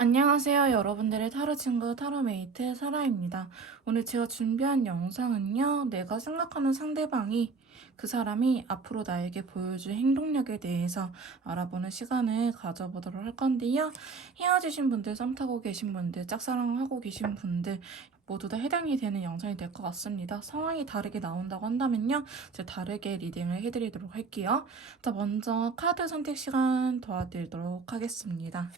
안녕하세요. 여러분들의 타로 친구 타로메이트 사라입니다. 오늘 제가 준비한 영상은요. 내가 생각하는 상대방이 그 사람이 앞으로 나에게 보여줄 행동력에 대해서 알아보는 시간을 가져보도록 할 건데요. 헤어지신 분들, 썸 타고 계신 분들, 짝사랑하고 계신 분들 모두 다 해당이 되는 영상이 될 것 같습니다. 상황이 다르게 나온다고 한다면요. 제가 다르게 리딩을 해드리도록 할게요. 자, 먼저 카드 선택 시간 도와드리도록 하겠습니다.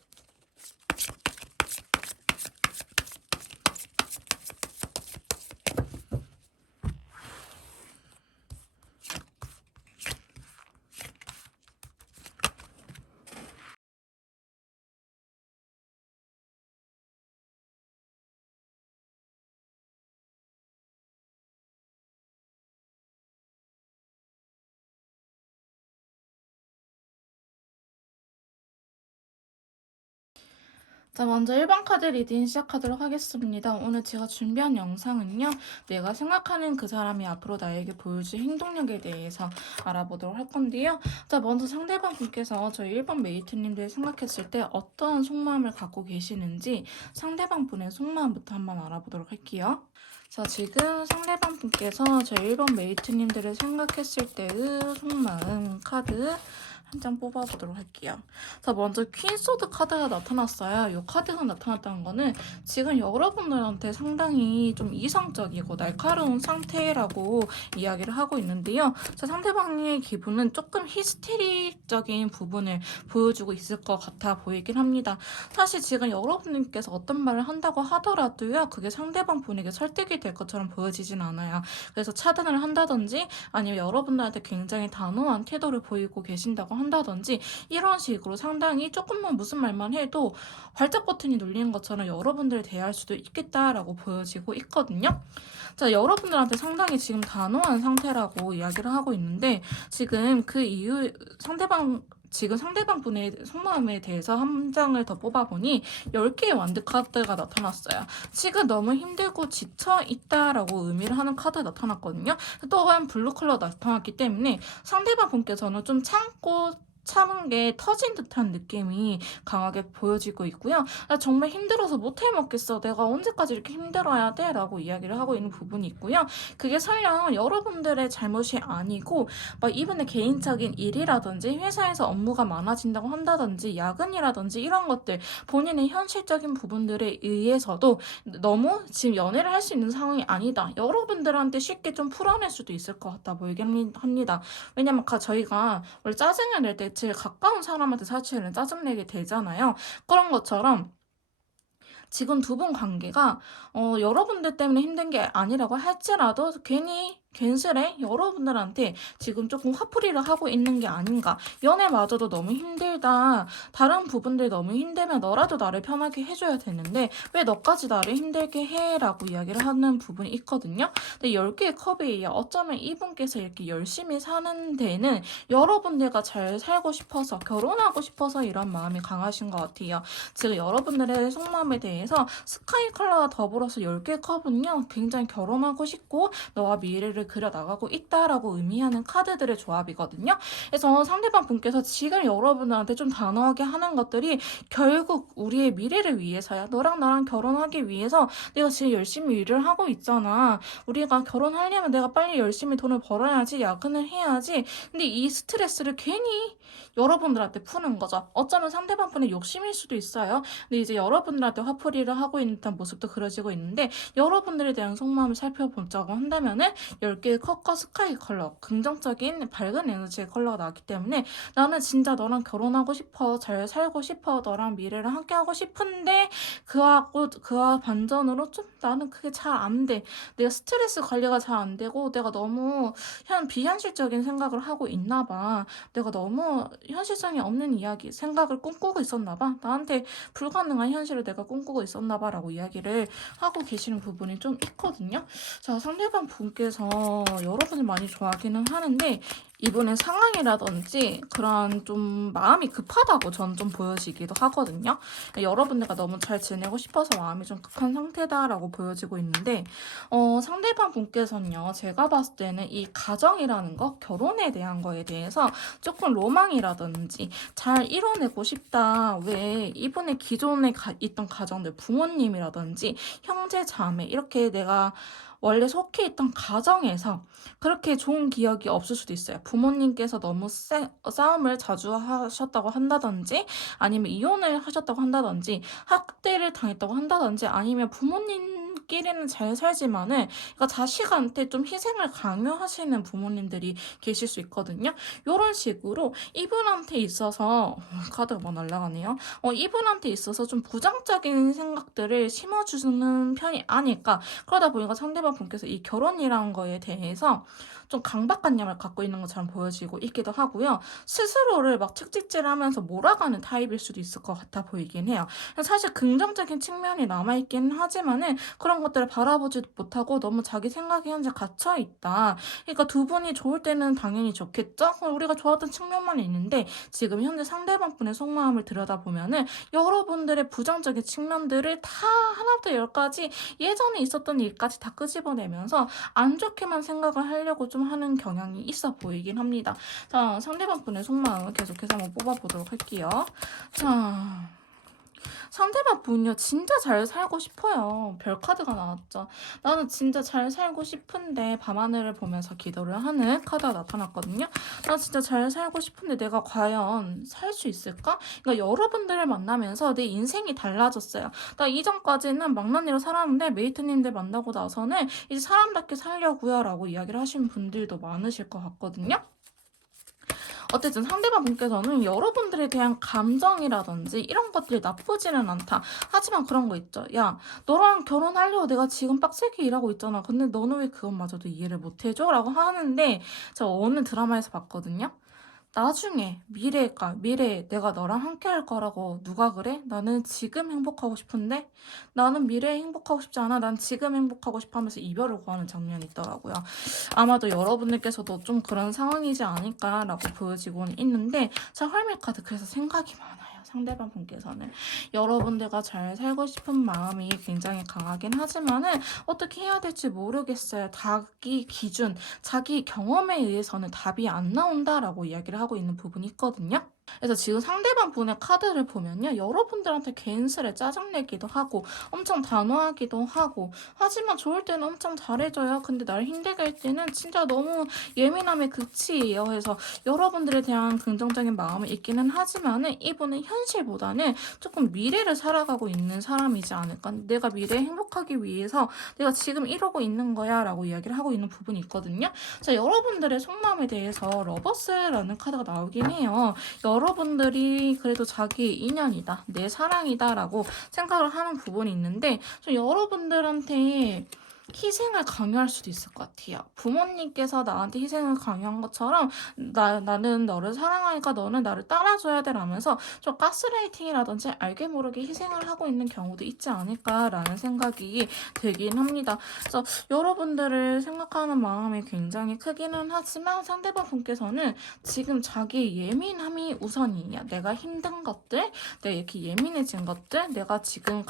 자, 먼저 1번 카드 리딩 시작하도록 하겠습니다. 오늘 제가 준비한 영상은요. 내가 생각하는 그 사람이 앞으로 나에게 보여줄 행동력에 대해서 알아보도록 할 건데요. 자, 먼저 상대방 분께서 저희 1번 메이트님들 생각했을 때 어떤 속마음을 갖고 계시는지 상대방 분의 속마음부터 한번 알아보도록 할게요. 자, 지금 상대방 분께서 저희 1번 메이트님들을 생각했을 때의 속마음 카드 한 장 뽑아보도록 할게요. 자, 먼저 퀸소드 카드가 나타났어요. 이 카드가 나타났다는 거는 지금 여러분들한테 상당히 좀 이성적이고 날카로운 상태라고 이야기를 하고 있는데요. 자, 상대방의 기분은 조금 히스테릭적인 부분을 보여주고 있을 것 같아 보이긴 합니다. 사실 지금 여러분들께서 어떤 말을 한다고 하더라도요. 그게 상대방 분에게 설득이 될 것처럼 보여지진 않아요. 그래서 차단을 한다든지 아니면 여러분들한테 굉장히 단호한 태도를 보이고 계신다고 한다든지 이런 식으로 상당히 조금만 무슨 말만 해도 발작 버튼이 눌리는 것처럼 여러분들을 대할 수도 있겠다라고 보여지고 있거든요. 자, 여러분들한테 상당히 지금 단호한 상태라고 이야기를 하고 있는데 지금 그 이유 지금 상대방 분의 속마음에 대해서 한 장을 더 뽑아보니 10개의 완드 카드가 나타났어요. 지금 너무 힘들고 지쳐 있다라고 의미를 하는 카드가 나타났거든요. 또한 블루 컬러 나타났기 때문에 상대방 분께서는 좀 참은 게 터진 듯한 느낌이 강하게 보여지고 있고요. 나 정말 힘들어서 못 해먹겠어. 내가 언제까지 이렇게 힘들어야 돼? 라고 이야기를 하고 있는 부분이 있고요. 그게 설령 여러분들의 잘못이 아니고 막 이분의 개인적인 일이라든지 회사에서 업무가 많아진다고 한다든지 야근이라든지 이런 것들 본인의 현실적인 부분들에 의해서도 너무 지금 연애를 할 수 있는 상황이 아니다. 여러분들한테 쉽게 좀 풀어낼 수도 있을 것 같다 보이긴 합니다. 왜냐면 저희가 원래 짜증을 낼 때 제일 가까운 사람한테 사실은 짜증내게 되잖아요. 그런 것처럼 지금 두 분 관계가 여러분들 때문에 힘든 게 아니라고 할지라도 괜히 괜스레 여러분들한테 지금 조금 화풀이를 하고 있는 게 아닌가. 연애마저도 너무 힘들다. 다른 부분들 너무 힘들면 너라도 나를 편하게 해줘야 되는데 왜 너까지 나를 힘들게 해? 라고 이야기를 하는 부분이 있거든요. 근데 10개의 컵이에요. 어쩌면 이분께서 이렇게 열심히 사는 데는 여러분들과 잘 살고 싶어서 결혼하고 싶어서 이런 마음이 강하신 것 같아요. 지금 여러분들의 속마음에 대해서 스카이 컬러와 더불어서 10개의 컵은요. 굉장히 결혼하고 싶고 너와 미래를 그려나가고 있다라고 의미하는 카드들의 조합이거든요. 그래서 상대방 분께서 지금 여러분들한테 좀 단호하게 하는 것들이 결국 우리의 미래를 위해서야. 너랑 나랑 결혼하기 위해서 내가 지금 열심히 일을 하고 있잖아. 우리가 결혼하려면 내가 빨리 열심히 돈을 벌어야지, 야근을 해야지. 근데 이 스트레스를 괜히 여러분들한테 푸는 거죠. 어쩌면 상대방 분의 욕심일 수도 있어요. 근데 이제 여러분들한테 화풀이를 하고 있는 듯한 모습도 그려지고 있는데 여러분들에 대한 속마음을 살펴보자고 한다면은 10개의 컷과 스카이 컬러 긍정적인 밝은 에너지의 컬러가 나왔기 때문에 나는 진짜 너랑 결혼하고 싶어. 잘 살고 싶어. 너랑 미래를 함께 하고 싶은데 그와 반전으로 좀 나는 그게 잘 안 돼. 내가 스트레스 관리가 잘 안 되고 내가 너무 비현실적인 생각을 하고 있나 봐. 내가 너무 현실성이 없는 이야기, 생각을 꿈꾸고 있었나 봐. 나한테 불가능한 현실을 내가 꿈꾸고 있었나 봐라고 이야기를 하고 계시는 부분이 좀 있거든요. 자, 상대방 분께서 여러분을 많이 좋아하기는 하는데 이분의 상황이라든지 그런 좀 마음이 급하다고 전 좀 보여지기도 하거든요. 여러분들과 너무 잘 지내고 싶어서 마음이 좀 급한 상태다라고 보여지고 있는데 상대방 분께서는요. 제가 봤을 때는 이 가정이라는 거, 결혼에 대한 거에 대해서 조금 로망이라든지 잘 이뤄내고 싶다. 왜 이분의 기존에 있던 가정들, 부모님이라든지 형제, 자매 이렇게 내가 원래 속해 있던 가정에서 그렇게 좋은 기억이 없을 수도 있어요. 부모님께서 너무 싸움을 자주 하셨다고 한다든지 아니면 이혼을 하셨다고 한다든지 학대를 당했다고 한다든지 아니면 부모님끼리는 잘 살지만은 그러니까 자식한테 좀 희생을 강요하시는 부모님들이 계실 수 있거든요. 이런 식으로 이분한테 있어서 카드가 막 날아가네요. 이분한테 있어서 좀 부정적인 생각들을 심어주는 편이 아닐까. 그러다 보니까 상대방 분께서 이 결혼이라는 거에 대해서 좀 강박관념을 갖고 있는 것처럼 보여지고 있기도 하고요. 스스로를 막 채찍질하면서 몰아가는 타입일 수도 있을 것 같아 보이긴 해요. 사실 긍정적인 측면이 남아있긴 하지만은 그런 것들을 바라보지 못하고 너무 자기 생각에 현재 갇혀있다. 그러니까 두 분이 좋을 때는 당연히 좋겠죠? 우리가 좋았던 측면만 있는데 지금 현재 상대방 분의 속마음을 들여다보면은 여러분들의 부정적인 측면들을 다 하나부터 열까지 예전에 있었던 일까지 다 끄집어내면서 안 좋게만 생각을 하려고 좀 하는 경향이 있어 보이긴 합니다. 자, 상대방 분의 속마음을 계속해서 한번 뽑아보도록 할게요. 자, 상대방 분요 진짜 잘 살고 싶어요. 별 카드가 나왔죠. 나는 진짜 잘 살고 싶은데 밤하늘을 보면서 기도를 하는 카드가 나타났거든요. 나 진짜 잘 살고 싶은데 내가 과연 살 수 있을까? 그러니까 여러분들을 만나면서 내 인생이 달라졌어요. 나 이전까지는 망나니로 살았는데 메이트님들 만나고 나서는 이제 사람답게 살려고요 라고 이야기를 하시는 분들도 많으실 것 같거든요. 어쨌든 상대방 분께서는 여러분들에 대한 감정이라든지 이런 것들이 나쁘지는 않다. 하지만 그런 거 있죠. 야, 너랑 결혼하려고 내가 지금 빡세게 일하고 있잖아. 근데 너는 왜 그것마저도 이해를 못 해줘? 라고 하는데 저 어느 드라마에서 봤거든요. 나중에 미래에 내가 너랑 함께 할 거라고 누가 그래? 나는 지금 행복하고 싶은데 나는 미래에 행복하고 싶지 않아. 난 지금 행복하고 싶어 하면서 이별을 구하는 장면이 있더라고요. 아마도 여러분들께서도 좀 그런 상황이지 않을까라고 보여지고는 있는데 자, 활밀 카드 그래서 생각이 많아요. 상대방 분께서는 여러분들과 잘 살고 싶은 마음이 굉장히 강하긴 하지만은 어떻게 해야 될지 모르겠어요. 자기 기준, 자기 경험에 의해서는 답이 안 나온다라고 이야기를 하고 있는 부분이 있거든요. 그래서 지금 상대방 분의 카드를 보면요. 여러분들한테 개인스레 짜증내기도 하고 엄청 단호하기도 하고 하지만 좋을 때는 엄청 잘해줘요. 근데 날 힘들게 할 때는 진짜 너무 예민함의 극치예요. 그래서 여러분들에 대한 긍정적인 마음이 있기는 하지만은 이분은 현실보다는 조금 미래를 살아가고 있는 사람이지 않을까. 내가 미래에 행복하기 위해서 내가 지금 이러고 있는 거야 라고 이야기를 하고 있는 부분이 있거든요. 자, 여러분들의 속마음에 대해서 러버스라는 카드가 나오긴 해요. 여러분들이 그래도 자기 인연이다, 내 사랑이다 라고 생각을 하는 부분이 있는데 좀 여러분들한테 희생을 강요할 수도 있을 것 같아요. 부모님께서 나한테 희생을 강요한 것처럼 나는 너를 사랑하니까 너는 나를 따라줘야 돼 라면서 좀 가스라이팅이라든지 알게 모르게 희생을 하고 있는 경우도 있지 않을까라는 생각이 들긴 합니다. 그래서 여러분들을 생각하는 마음이 굉장히 크기는 하지만 상대방 분께서는 지금 자기 예민함이 우선이에요. 내가 힘든 것들, 내가 이렇게 예민해진 것들, 내가 지금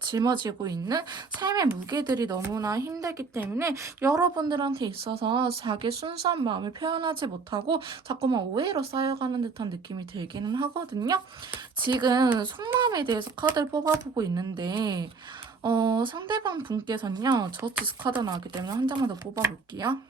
짊어지고 있는 삶의 무게들이 너무나 힘들기 때문에 여러분들한테 있어서 자기 순수한 마음을 표현하지 못하고 자꾸만 오해로 쌓여가는 듯한 느낌이 들기는 하거든요. 지금 속마음에 대해서 카드를 뽑아보고 있는데 상대방 분께서는요. 저스티스 카드 나왔기 때문에 한 장만 더 뽑아볼게요.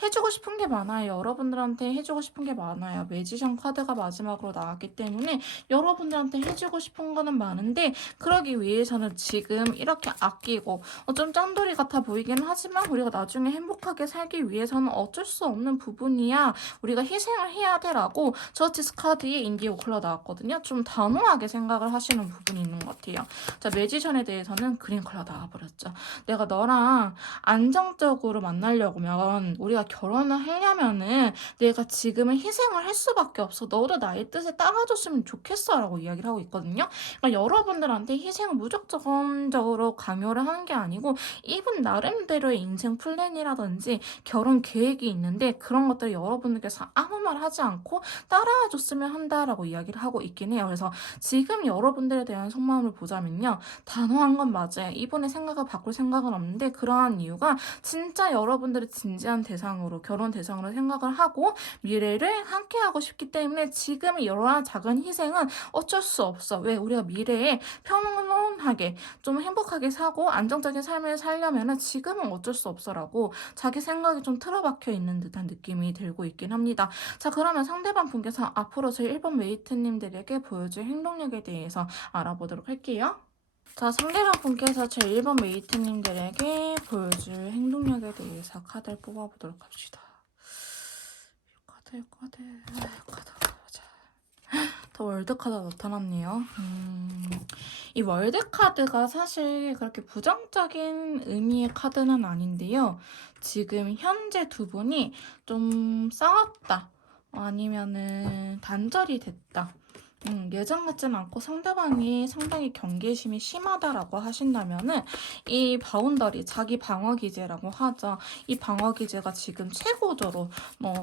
해주고 싶은 게 많아요. 여러분들한테 해주고 싶은 게 많아요. 매지션 카드가 마지막으로 나왔기 때문에 여러분들한테 해주고 싶은 거는 많은데 그러기 위해서는 지금 이렇게 아끼고 좀 짠돌이 같아 보이긴 하지만 우리가 나중에 행복하게 살기 위해서는 어쩔 수 없는 부분이야. 우리가 희생을 해야 돼라고 저스티스 카드에 인디고 컬러 나왔거든요. 좀 단호하게 생각을 하시는 부분이 있는 것 같아요. 자, 매지션에 대해서는 그린 컬러 나와버렸죠. 내가 너랑 안정적으로 만나려면 우리가 결혼을 하려면은 내가 지금은 희생을 할 수밖에 없어. 너도 나의 뜻에 따라줬으면 좋겠어. 라고 이야기를 하고 있거든요. 그러니까 여러분들한테 희생을 무조건적으로 강요를 하는 게 아니고 이분 나름대로의 인생 플랜이라든지 결혼 계획이 있는데 그런 것들을 여러분들께서 아무 말 하지 않고 따라와줬으면 한다라고 이야기를 하고 있긴 해요. 그래서 지금 여러분들에 대한 속마음을 보자면요. 단호한 건 맞아요. 이분의 생각을 바꿀 생각은 없는데 그러한 이유가 진짜 여러분들의 진지한 대상으로 결혼 대상으로 생각을 하고 미래를 함께하고 싶기 때문에 지금 이러한 작은 희생은 어쩔 수 없어. 왜? 우리가 미래에 평온하게 좀 행복하게 사고 안정적인 삶을 살려면 지금은 어쩔 수 없어라고 자기 생각이 좀 틀어박혀 있는 듯한 느낌이 들고 있긴 합니다. 자, 그러면 상대방 분께서 앞으로 저희 1번 웨이트님들에게 보여줄 행동력에 대해서 알아보도록 할게요. 자, 상대방 분께서 제 1번 메이트님들에게 보여줄 행동력에 대해서 카드를 뽑아보도록 합시다. 카드 보자. 더 월드 카드가 나타났네요. 이 월드 카드가 사실 그렇게 부정적인 의미의 카드는 아닌데요. 지금 현재 두 분이 좀 싸웠다. 아니면은 단절이 됐다. 예전 같지는 않고 상대방이 상당히 경계심이 심하다라고 하신다면은 이 바운더리, 자기 방어 기제라고 하죠. 이 방어 기제가 지금 최고조로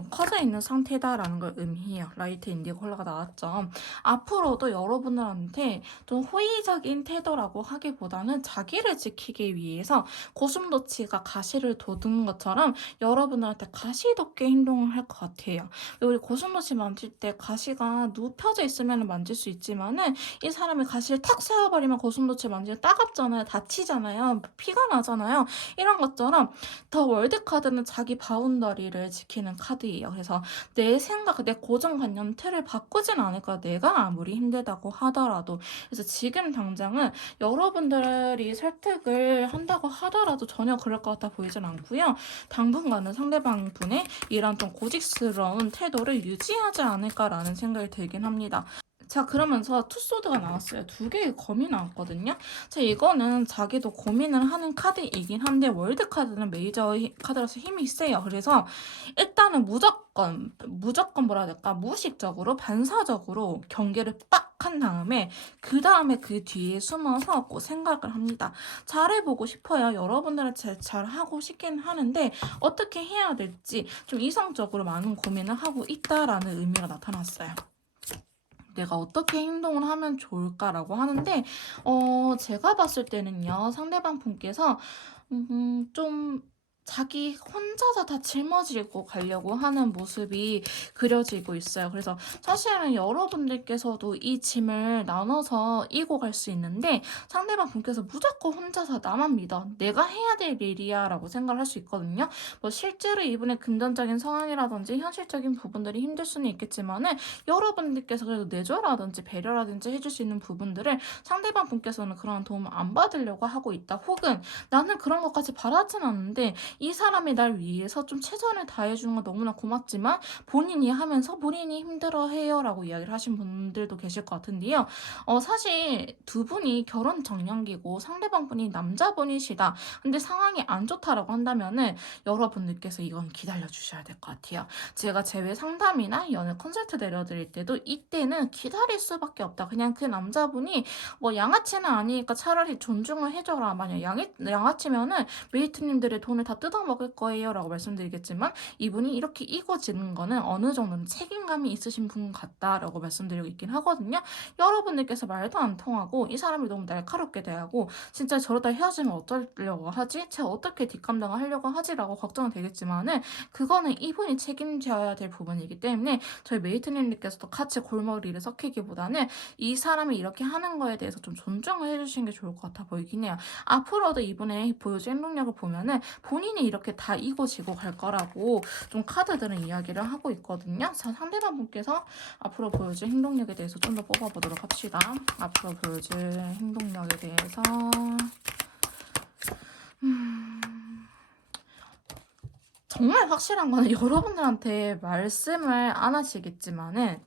커져 있는 상태다라는 걸 의미해요. 라이트 인디고 컬러가 나왔죠. 앞으로도 여러분들한테 좀 호의적인 태도라고 하기보다는 자기를 지키기 위해서 고슴도치가 가시를 돋은 것처럼 여러분들한테 가시 돋게 행동을 할 것 같아요. 우리 고슴도치 만질 때 가시가 눕혀져 있으면 만질 수 있지만은 이 사람이 가시를 탁 세워버리면 고슴도치 만지면 따갑잖아요. 다치잖아요. 피가 나잖아요. 이런 것처럼 더 월드 카드는 자기 바운더리를 지키는 카드예요. 그래서 내 생각, 내 고정관념 틀을 바꾸진 않을 거야. 내가 아무리 힘들다고 하더라도. 그래서 지금 당장은 여러분들이 설득을 한다고 하더라도 전혀 그럴 것 같아 보이진 않고요. 당분간은 상대방 분의 이런 좀 고집스러운 태도를 유지하지 않을까라는 생각이 들긴 합니다. 자, 그러면서 투소드가 나왔어요. 두 개의 검이 나왔거든요. 자, 이거는 자기도 고민을 하는 카드이긴 한데 월드 카드는 메이저 카드라서 힘이 세요. 그래서 일단은 무조건 뭐라 해야 될까? 무의식적으로 반사적으로 경계를 빡 한 다음에 그 다음에 그 뒤에 숨어서 생각을 합니다. 잘해보고 싶어요. 여러분들은 잘 하고 싶긴 하는데 어떻게 해야 될지 좀 이성적으로 많은 고민을 하고 있다라는 의미가 나타났어요. 내가 어떻게 행동을 하면 좋을까라고 하는데, 제가 봤을 때는요, 상대방 분께서, 좀, 자기 혼자서 다 짊어지고 가려고 하는 모습이 그려지고 있어요. 그래서 사실은 여러분들께서도 이 짐을 나눠서 이고 갈 수 있는데 상대방 분께서 무조건 혼자서 나만 믿어. 내가 해야 될 일이야 라고 생각을 할 수 있거든요. 뭐 실제로 이분의 금전적인 상황이라든지 현실적인 부분들이 힘들 수는 있겠지만은 여러분들께서 그래도 내조라든지 배려라든지 해줄 수 있는 부분들을 상대방 분께서는 그런 도움을 안 받으려고 하고 있다. 혹은 나는 그런 것까지 바라진 않는데 이 사람이 날 위해서 좀 최선을 다해주는 건 너무나 고맙지만 본인이 하면서 본인이 힘들어해요 라고 이야기를 하신 분들도 계실 것 같은데요. 사실 두 분이 결혼 정년기고 상대방 분이 남자분이시다. 근데 상황이 안 좋다라고 한다면은 여러분들께서 이건 기다려 주셔야 될 것 같아요. 제가 재회 상담이나 연애 컨설트 내려드릴 때도 이때는 기다릴 수밖에 없다. 그냥 그 남자분이 뭐 양아치는 아니니까 차라리 존중을 해줘라. 만약 양아치면은 메이트님들의 돈을 다 뜯어먹을 거예요 라고 말씀드리겠지만 이분이 이렇게 이고지는 거는 어느 정도는 책임감이 있으신 분 같다라고 말씀드리고 있긴 하거든요. 여러분들께서 말도 안 통하고 이 사람을 너무 날카롭게 대하고 진짜 저러다 헤어지면 어쩌려고 하지? 제가 어떻게 뒷감당을 하려고 하지라고 걱정은 되겠지만은 그거는 이분이 책임져야 될 부분이기 때문에 저희 메이트님들께서도 같이 골머리를 썩히기보다는 이 사람이 이렇게 하는 거에 대해서 좀 존중을 해주시는 게 좋을 것 같아 보이긴 해요. 앞으로도 이분의 보여줄 행동력을 보면은 본인이 이렇게 다 이고지고 갈 거라고 좀 카드들은 이야기를 하고 있거든요. 자, 상대방 분께서 앞으로 보여줄 행동력에 대해서 좀 더 뽑아보도록 합시다. 앞으로 보여줄 행동력에 대해서 정말 확실한 거는 여러분들한테 말씀을 안 하시겠지만은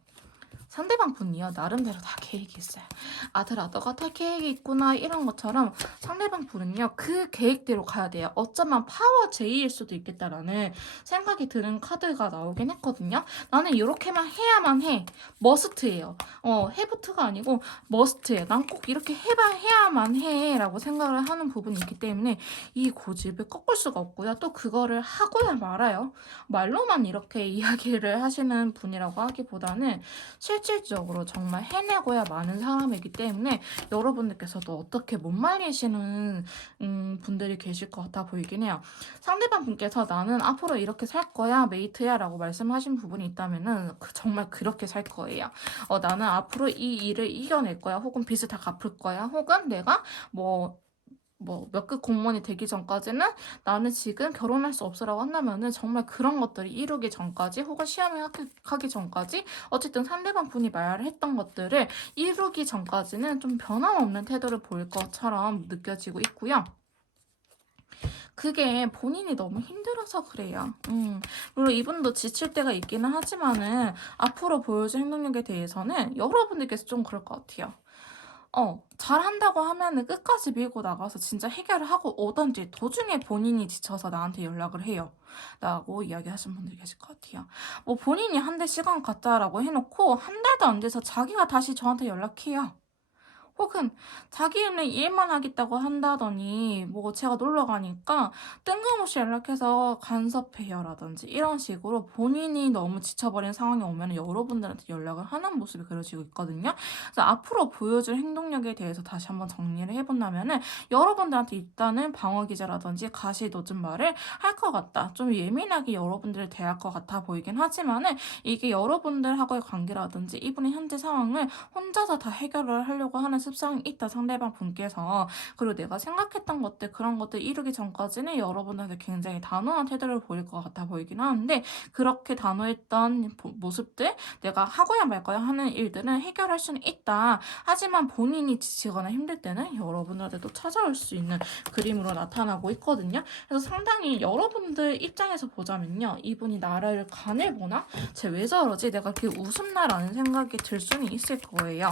상대방 분이요 나름대로 다 계획이 있어요. 아들아 너가 다 계획이 있구나 이런 것처럼 상대방 분은요 그 계획대로 가야 돼요. 어쩌면 파워 J일 수도 있겠다라는 생각이 드는 카드가 나오긴 했거든요. 나는 이렇게만 해야만 해. 머스트예요. 해부트가 아니고 머스트예요. 난 꼭 이렇게 해야만 해라고 생각을 하는 부분이 있기 때문에 이 고집을 꺾을 수가 없고요. 또 그거를 하고야 말아요. 말로만 이렇게 이야기를 하시는 분이라고 하기보다는 실질적으로 정말 해내고야 마는 사람이기 때문에 여러분들께서도 어떻게 못 말리시는 분들이 계실 것 같아 보이긴 해요. 상대방 분께서 나는 앞으로 이렇게 살 거야 메이트야 라고 말씀하신 부분이 있다면은 정말 그렇게 살 거예요. 나는 앞으로 이 일을 이겨낼 거야 혹은 빚을 다 갚을 거야 혹은 내가 몇 급 공무원이 되기 전까지는 나는 지금 결혼할 수 없으라고 한다면은 정말 그런 것들이 이루기 전까지 혹은 시험에 합격하기 전까지 어쨌든 상대방 분이 말했던 것들을 이루기 전까지는 좀 변함없는 태도를 보일 것처럼 느껴지고 있고요. 그게 본인이 너무 힘들어서 그래요. 물론 이분도 지칠 때가 있기는 하지만은 앞으로 보여줄 행동력에 대해서는 여러분들께서 좀 그럴 것 같아요. 잘한다고 하면은 끝까지 밀고 나가서 진짜 해결을 하고 오던지 도중에 본인이 지쳐서 나한테 연락을 해요. 라고 이야기하신 분들이 계실 것 같아요. 뭐 본인이 한 달 시간 갖자라고 해놓고 한 달도 안 돼서 자기가 다시 저한테 연락해요. 혹은 자기는 일만 하겠다고 한다더니 뭐 제가 놀러 가니까 뜬금없이 연락해서 간섭해요라든지 이런 식으로 본인이 너무 지쳐버린 상황이 오면 여러분들한테 연락을 하는 모습이 그려지고 있거든요. 그래서 앞으로 보여줄 행동력에 대해서 다시 한번 정리를 해본다면은 여러분들한테 일단은 방어 기제라든지 가시 넣은 말을 할 것 같다. 좀 예민하게 여러분들을 대할 것 같아 보이긴 하지만은 이게 여러분들하고의 관계라든지 이분의 현재 상황을 혼자서 다 해결을 하려고 하는 습성이 있다 상대방 분께서. 그리고 내가 생각했던 것들 그런 것들 이루기 전까지는 여러분한테 굉장히 단호한 태도를 보일 것 같아 보이긴 하는데 그렇게 단호했던 모습들 내가 하고야 말거야 하는 일들은 해결할 수는 있다. 하지만 본인이 지치거나 힘들 때는 여러분한테도 찾아올 수 있는 그림으로 나타나고 있거든요. 그래서 상당히 여러분들 입장에서 보자면요. 이분이 나를 간을 보나? 쟤 왜 저러지? 내가 이렇게 웃음나라는 생각이 들 수는 있을 거예요.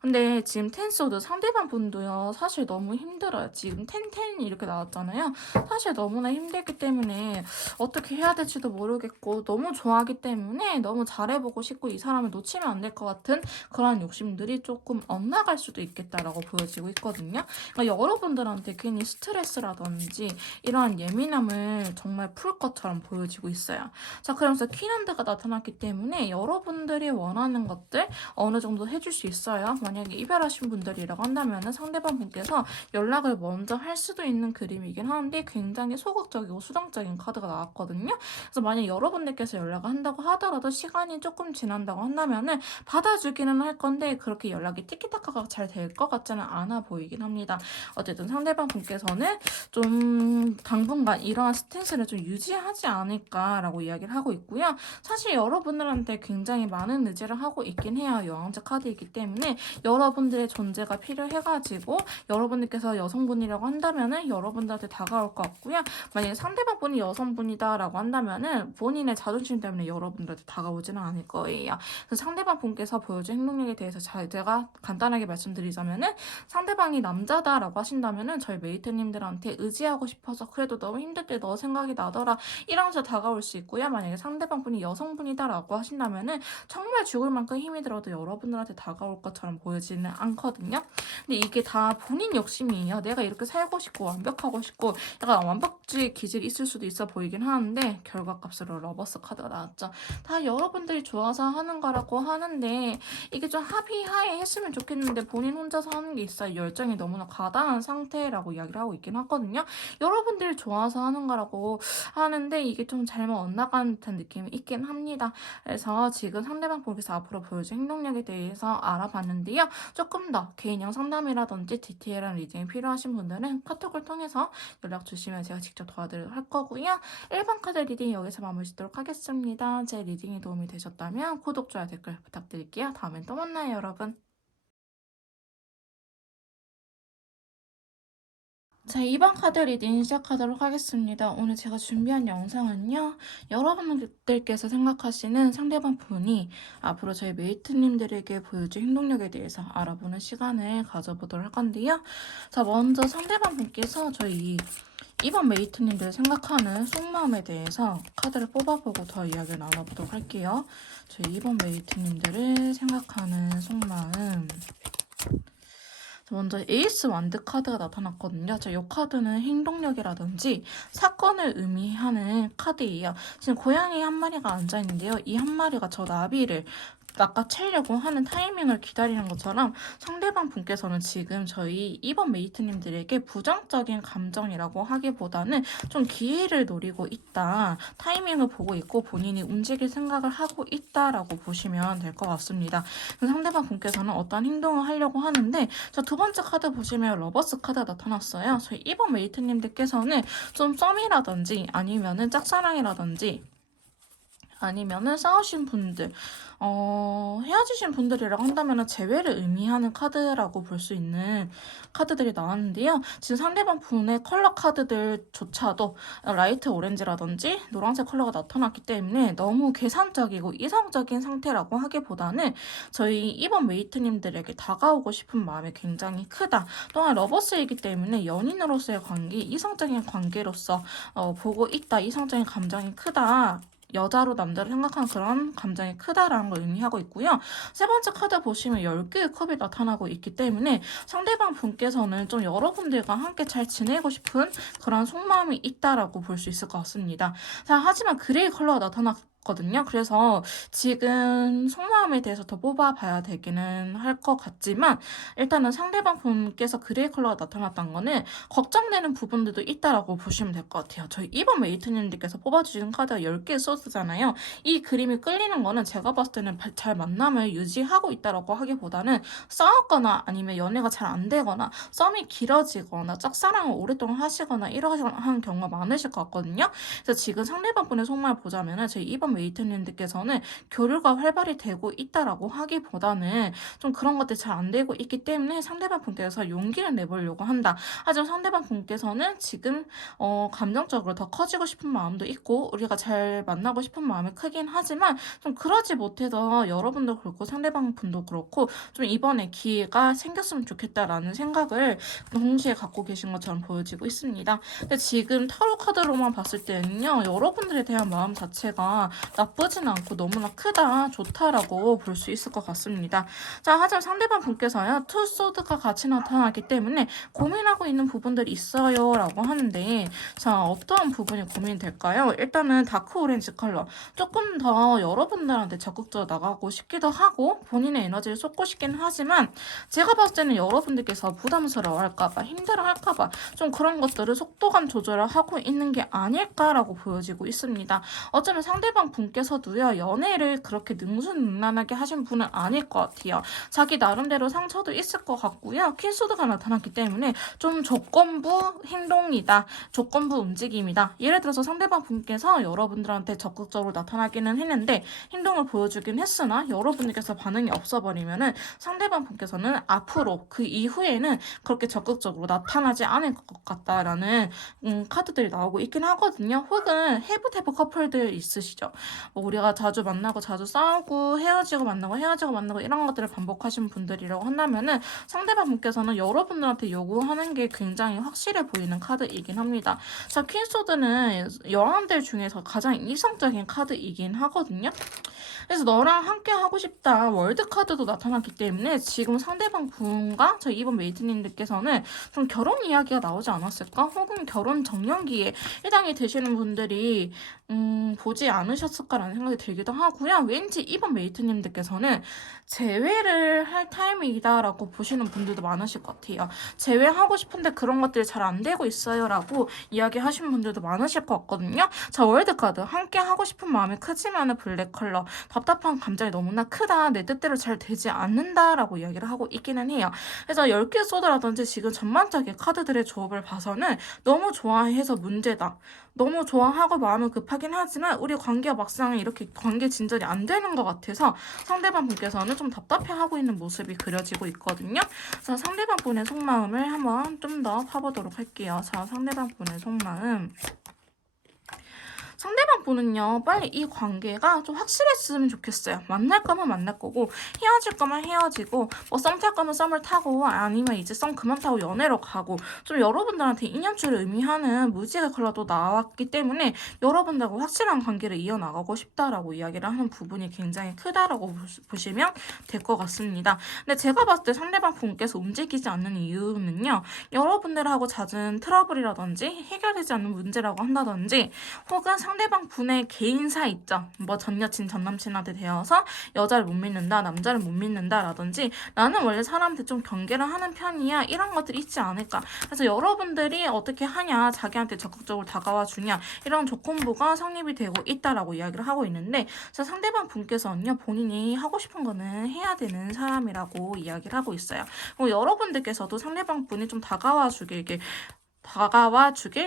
근데 지금 텐소드 상대방 분도요 사실 너무 힘들어요. 지금 텐텐 이렇게 나왔잖아요. 사실 너무나 힘들기 때문에 어떻게 해야 될지도 모르겠고 너무 좋아하기 때문에 너무 잘해보고 싶고 이 사람을 놓치면 안 될 것 같은 그런 욕심들이 조금 엇나갈 수도 있겠다라고 보여지고 있거든요. 그러니까 여러분들한테 괜히 스트레스라든지 이러한 예민함을 정말 풀 것처럼 보여지고 있어요. 자, 그러면서 퀸핸드가 나타났기 때문에 여러분들이 원하는 것들 어느 정도 해줄 수 있어요. 만약에 이별하신 분들이라고 한다면 상대방 분께서 연락을 먼저 할 수도 있는 그림이긴 하는데 굉장히 소극적이고 수동적인 카드가 나왔거든요. 그래서 만약 여러분들께서 연락을 한다고 하더라도 시간이 조금 지난다고 한다면은 받아주기는 할 건데 그렇게 연락이 티키타카가 잘 될 것 같지는 않아 보이긴 합니다. 어쨌든 상대방 분께서는 좀 당분간 이러한 스탠스를 좀 유지하지 않을까라고 이야기를 하고 있고요. 사실 여러분들한테 굉장히 많은 의지를 하고 있긴 해요. 여왕자 카드이기 때문에 여러분들의 존재가 필요해가지고 여러분들께서 여성분이라고 한다면은 여러분들한테 다가올 것 같고요. 만약에 상대방 분이 여성분이다라고 한다면은 본인의 자존심 때문에 여러분들한테 다가오지는 않을 거예요. 그래서 상대방 분께서 보여준 행동력에 대해서 제가 간단하게 말씀드리자면은 상대방이 남자다라고 하신다면은 저희 메이트님들한테 의지하고 싶어서 그래도 너무 힘들 때 너 생각이 나더라 이러면서 다가올 수 있고요. 만약에 상대방 분이 여성분이다라고 하신다면은 정말 죽을 만큼 힘이 들어도 여러분들한테 다가올 것처럼 보여지는 않거든요. 근데 이게 다 본인 욕심이에요. 내가 이렇게 살고 싶고 완벽하고 싶고 약간 완벽주의 기질이 있을 수도 있어 보이긴 하는데 결과값으로 러버스 카드가 나왔죠. 다 여러분들이 좋아서 하는 거라고 하는데 이게 좀 합의하에 했으면 좋겠는데 본인 혼자서 하는 게 있어요. 열정이 너무나 과다한 상태라고 이야기를 하고 있긴 하거든요. 여러분들이 좋아서 하는 거라고 하는데 이게 좀 잘못 엇나가는 듯한 느낌이 있긴 합니다. 그래서 지금 상대방 분께서 앞으로 보여줄 행동력에 대해서 알아봤는데요. 조금 더 개인형 상담이라든지 디테일한 리딩이 필요하신 분들은 카톡을 통해서 연락 주시면 제가 직접 도와드리도록 할 거고요. 1번 카드 리딩 여기서 마무리 짓도록 하겠습니다. 제 리딩이 도움이 되셨다면 구독, 좋아요, 댓글 부탁드릴게요. 다음엔 또 만나요, 여러분. 자, 2번 카드 리딩 시작하도록 하겠습니다. 오늘 제가 준비한 영상은요, 여러분들께서 생각하시는 상대방 분이 앞으로 저희 메이트님들에게 보여줄 행동력에 대해서 알아보는 시간을 가져보도록 할 건데요. 자, 먼저 상대방 분께서 저희 2번 메이트님들 생각하는 속마음에 대해서 카드를 뽑아보고 더 이야기를 나눠보도록 할게요. 저희 2번 메이트님들을 생각하는 속마음. 먼저 에이스 완드 카드가 나타났거든요. 이 카드는 행동력이라든지 사건을 의미하는 카드예요. 지금 고양이 한 마리가 앉아있는데요. 이 한 마리가 저 나비를 낚아채려고 하는 타이밍을 기다리는 것처럼 상대방 분께서는 지금 저희 2번 메이트님들에게 부정적인 감정이라고 하기보다는 좀 기회를 노리고 있다. 타이밍을 보고 있고 본인이 움직일 생각을 하고 있다라고 보시면 될 것 같습니다. 상대방 분께서는 어떤 행동을 하려고 하는데 자, 두 번째 카드 보시면 러버스 카드가 나타났어요. 저희 2번 메이트님들께서는 좀 썸이라든지 아니면은 짝사랑이라든지 아니면은 싸우신 분들, 헤어지신 분들이라고 한다면 재회를 의미하는 카드라고 볼 수 있는 카드들이 나왔는데요. 지금 상대방 분의 컬러 카드들조차도 라이트 오렌지라든지 노란색 컬러가 나타났기 때문에 너무 계산적이고 이성적인 상태라고 하기보다는 저희 2번 메이트님들에게 다가오고 싶은 마음이 굉장히 크다. 또한 러버스이기 때문에 연인으로서의 관계, 이성적인 관계로서 보고 있다. 이성적인 감정이 크다. 여자로 남자를 생각하는 그런 감정이 크다라는 걸 의미하고 있고요. 세 번째 카드 보시면 10개의 컵이 나타나고 있기 때문에 상대방 분께서는 좀 여러분들과 함께 잘 지내고 싶은 그런 속마음이 있다라고 볼 수 있을 것 같습니다. 자, 하지만 그레이 컬러가 나타났거든요. 그래서 지금 속마음에 대해서 더 뽑아봐야 되기는 할 것 같지만 일단은 상대방 분께서 그레이 컬러가 나타났던 거는 걱정되는 부분들도 있다라고 보시면 될 것 같아요. 저희 2번 메이트님들께서 뽑아주신 카드가 10개 소스잖아요. 이 그림이 끌리는 거는 제가 봤을 때는 잘 만남을 유지하고 있다라고 하기보다는 싸웠거나 아니면 연애가 잘 안 되거나 썸이 길어지거나 짝사랑을 오랫동안 하시거나 이러한 경우가 많으실 것 같거든요. 그래서 지금 상대방 분의 속마음을 보자면은 저희 2번 메이트님들께서는 교류가 활발히 되고 있다라고 하기보다는 좀 그런 것들이 잘 안 되고 있기 때문에 상대방 분께서 용기를 내보려고 한다. 하지만 상대방 분께서는 지금 감정적으로 더 커지고 싶은 마음도 있고 우리가 잘 만나고 싶은 마음이 크긴 하지만 좀 그러지 못해서 여러분도 그렇고 상대방 분도 그렇고 좀 이번에 기회가 생겼으면 좋겠다라는 생각을 동시에 갖고 계신 것처럼 보여지고 있습니다. 근데 지금 타로 카드로만 봤을 때는요. 여러분들에 대한 마음 자체가 나쁘진 않고 너무나 크다, 좋다라고 볼 수 있을 것 같습니다. 자, 하지만 상대방 분께서요. 투 소드가 같이 나타나기 때문에 고민하고 있는 부분들이 있어요 라고 하는데 자, 어떤 부분이 고민이 될까요? 일단은 다크 오렌지 컬러 조금 더 여러분들한테 적극적으로 나가고 싶기도 하고 본인의 에너지를 쏟고 싶긴 하지만 제가 봤을 때는 여러분들께서 부담스러워 할까봐 힘들어 할까봐 좀 그런 것들을 속도감 조절을 하고 있는 게 아닐까라고 보여지고 있습니다. 어쩌면 상대방 분께서도요 연애를 그렇게 능수능란하게 하신 분은 아닐 것 같아요. 자기 나름대로 상처도 있을 것 같고요. 퀸소드가 나타났기 때문에 좀 조건부 행동이다. 조건부 움직임이다. 예를 들어서 상대방 분께서 여러분들한테 적극적으로 나타나기는 했는데 행동을 보여주긴 했으나 여러분들께서 반응이 없어버리면은 상대방 분께서는 앞으로 그 이후에는 그렇게 적극적으로 나타나지 않을 것 같다라는 카드들이 나오고 있긴 하거든요. 혹은 해브테브 커플들 있으시죠. 뭐 우리가 자주 만나고 자주 싸우고 헤어지고 만나고 헤어지고 만나고 이런 것들을 반복하신 분들이라고 한다면은 상대방 분께서는 여러분들한테 요구하는 게 굉장히 확실해 보이는 카드이긴 합니다. 자, 퀸소드는 여왕들 중에서 가장 이성적인 카드이긴 하거든요. 그래서 너랑 함께 하고 싶다 월드 카드도 나타났기 때문에 지금 상대방 분과 저희 이번 메이트님들께서는 좀 결혼 이야기가 나오지 않았을까? 혹은 결혼 정년기에 해당이 되시는 분들이 보지 않으셨을까라는 생각이 들기도 하고요. 왠지 이번 메이트님들께서는 재회를 할 타임이다라고 보시는 분들도 많으실 것 같아요. 재회하고 싶은데 그런 것들이 잘 안 되고 있어요 라고 이야기하시는 분들도 많으실 것 같거든요. 자, 월드카드 함께 하고 싶은 마음이 크지만은 블랙 컬러 답답한 감정이 너무나 크다. 내 뜻대로 잘 되지 않는다 라고 이야기를 하고 있기는 해요. 그래서 10개 소드라든지 지금 전반적인 카드들의 조합을 봐서는 너무 좋아해서 문제다. 너무 좋아하고 마음을 급하게 하긴 하지만 우리 관계가 막상 이렇게 관계 진전이 안 되는 것 같아서 상대방 분께서는 좀 답답해하고 있는 모습이 그려지고 있거든요. 자, 상대방 분의 속마음을 한번 좀 더 파보도록 할게요. 자, 상대방 분의 속마음. 상대방 분은요, 빨리 이 관계가 좀 확실했으면 좋겠어요. 만날 거면 만날 거고, 헤어질 거면 헤어지고, 뭐 썸 탈 거면 썸을 타고, 아니면 이제 썸 그만 타고 연애로 가고, 좀 여러분들한테 인연줄을 의미하는 무지개 컬러도 나왔기 때문에 여러분들하고 확실한 관계를 이어나가고 싶다라고 이야기를 하는 부분이 굉장히 크다라고 보시면 될 것 같습니다. 근데 제가 봤을 때 상대방 분께서 움직이지 않는 이유는요, 여러분들하고 잦은 트러블이라든지 해결되지 않는 문제라고 한다든지, 혹은 상대방 분의 개인사 있죠. 뭐 전 여친, 전 남친한테 대해서 여자를 못 믿는다, 남자를 못 믿는다라든지 나는 원래 사람한테 좀 경계를 하는 편이야. 이런 것들이 있지 않을까. 그래서 여러분들이 어떻게 하냐, 자기한테 적극적으로 다가와 주냐 이런 조건부가 성립이 되고 있다라고 이야기를 하고 있는데 상대방 분께서는요. 본인이 하고 싶은 거는 해야 되는 사람이라고 이야기를 하고 있어요. 그리고 여러분들께서도 상대방 분이 좀 다가와 주길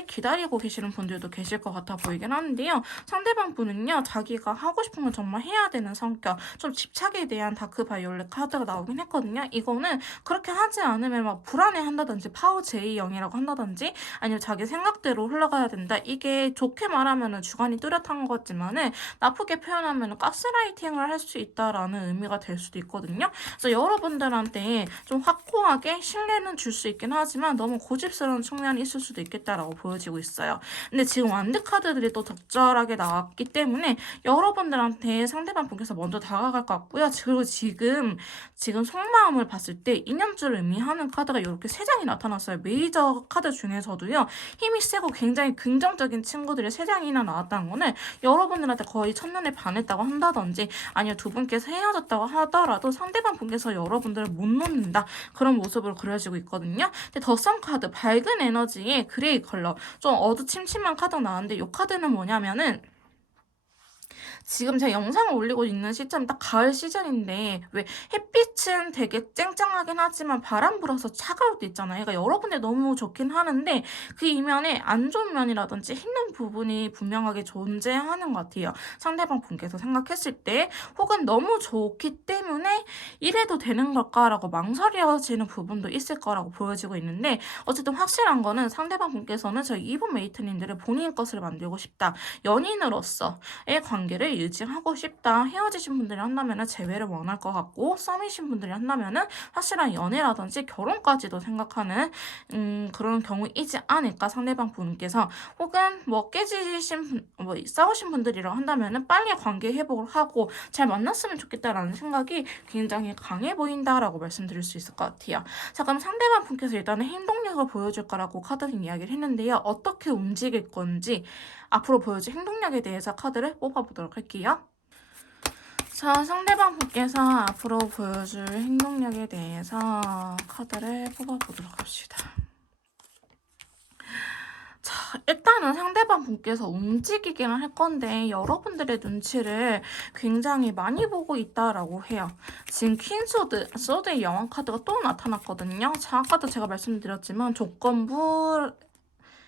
기다리고 계시는 분들도 계실 것 같아 보이긴 하는데요. 상대방 분은요. 자기가 하고 싶은 건 정말 해야 되는 성격, 좀 집착에 대한 다크바이올렛 카드가 나오긴 했거든요. 이거는 그렇게 하지 않으면 막 불안해한다든지 파워 J0이라고 한다든지 아니면 자기 생각대로 흘러가야 된다. 이게 좋게 말하면 주관이 뚜렷한 거지만은 나쁘게 표현하면 가스라이팅을 할 수 있다라는 의미가 될 수도 있거든요. 그래서 여러분들한테 좀 확고하게 신뢰는 줄 수 있긴 하지만 너무 고집스러운 측면이 있을 수도 있겠다라고 보여지고 있어요. 근데 지금 완드 카드들이 또 적절하게 나왔기 때문에 여러분들한테 상대방 분께서 먼저 다가갈 것 같고요. 그리고 지금 속마음을 봤을 때 인연줄을 의미하는 카드가 이렇게 3장이 나타났어요. 메이저 카드 중에서도요. 힘이 세고 굉장히 긍정적인 친구들이 3장이나 나왔다는 거는 여러분들한테 거의 첫눈에 반했다고 한다든지 아니면 두 분께서 헤어졌다고 하더라도 상대방 분께서 여러분들을 못 놓는다. 그런 모습으로 그려지고 있거든요. 근데 더썸 카드 밝은 에너지의 그레이 컬러 좀 어두침침한 카드가 나왔는데 이 카드는 뭐냐면은 지금 제가 영상을 올리고 있는 시점이 딱 가을 시즌인데 왜 햇빛은 되게 쨍쨍하긴 하지만 바람 불어서 차가울 때 있잖아요. 그러니까 여러분들 너무 좋긴 하는데 그 이면에 안 좋은 면이라든지 힘든 부분이 분명하게 존재하는 것 같아요. 상대방 분께서 생각했을 때 혹은 너무 좋기 때문에 이래도 되는 걸까라고 망설여지는 부분도 있을 거라고 보여지고 있는데 어쨌든 확실한 거는 상대방 분께서는 저희 이분 메이트님들을 본인 것을 만들고 싶다. 연인으로서의 관계를 유지하고 싶다. 헤어지신 분들이 한다면 재회를 원할 것 같고 썸이신 분들이 한다면 확실한 연애라든지 결혼까지도 생각하는 그런 경우이지 않을까. 상대방 분께서 혹은 뭐 싸우신 분들이라 한다면 빨리 관계 회복을 하고 잘 만났으면 좋겠다라는 생각이 굉장히 강해 보인다라고 말씀드릴 수 있을 것 같아요. 자, 그럼 상대방 분께서 일단은 행동력을 보여줄 거라고 카드는 이야기를 했는데요. 어떻게 움직일 건지 앞으로 보여줄 행동력에 대해서 카드를 뽑아보도록 할게요. 자, 상대방 분께서 앞으로 보여줄 행동력에 대해서 카드를 뽑아보도록 합시다. 자, 일단은 상대방 분께서 움직이기는 할 건데 여러분들의 눈치를 굉장히 많이 보고 있다라고 해요. 지금 소드의 여왕 카드가 또 나타났거든요. 자, 아까도 제가 말씀드렸지만 조건부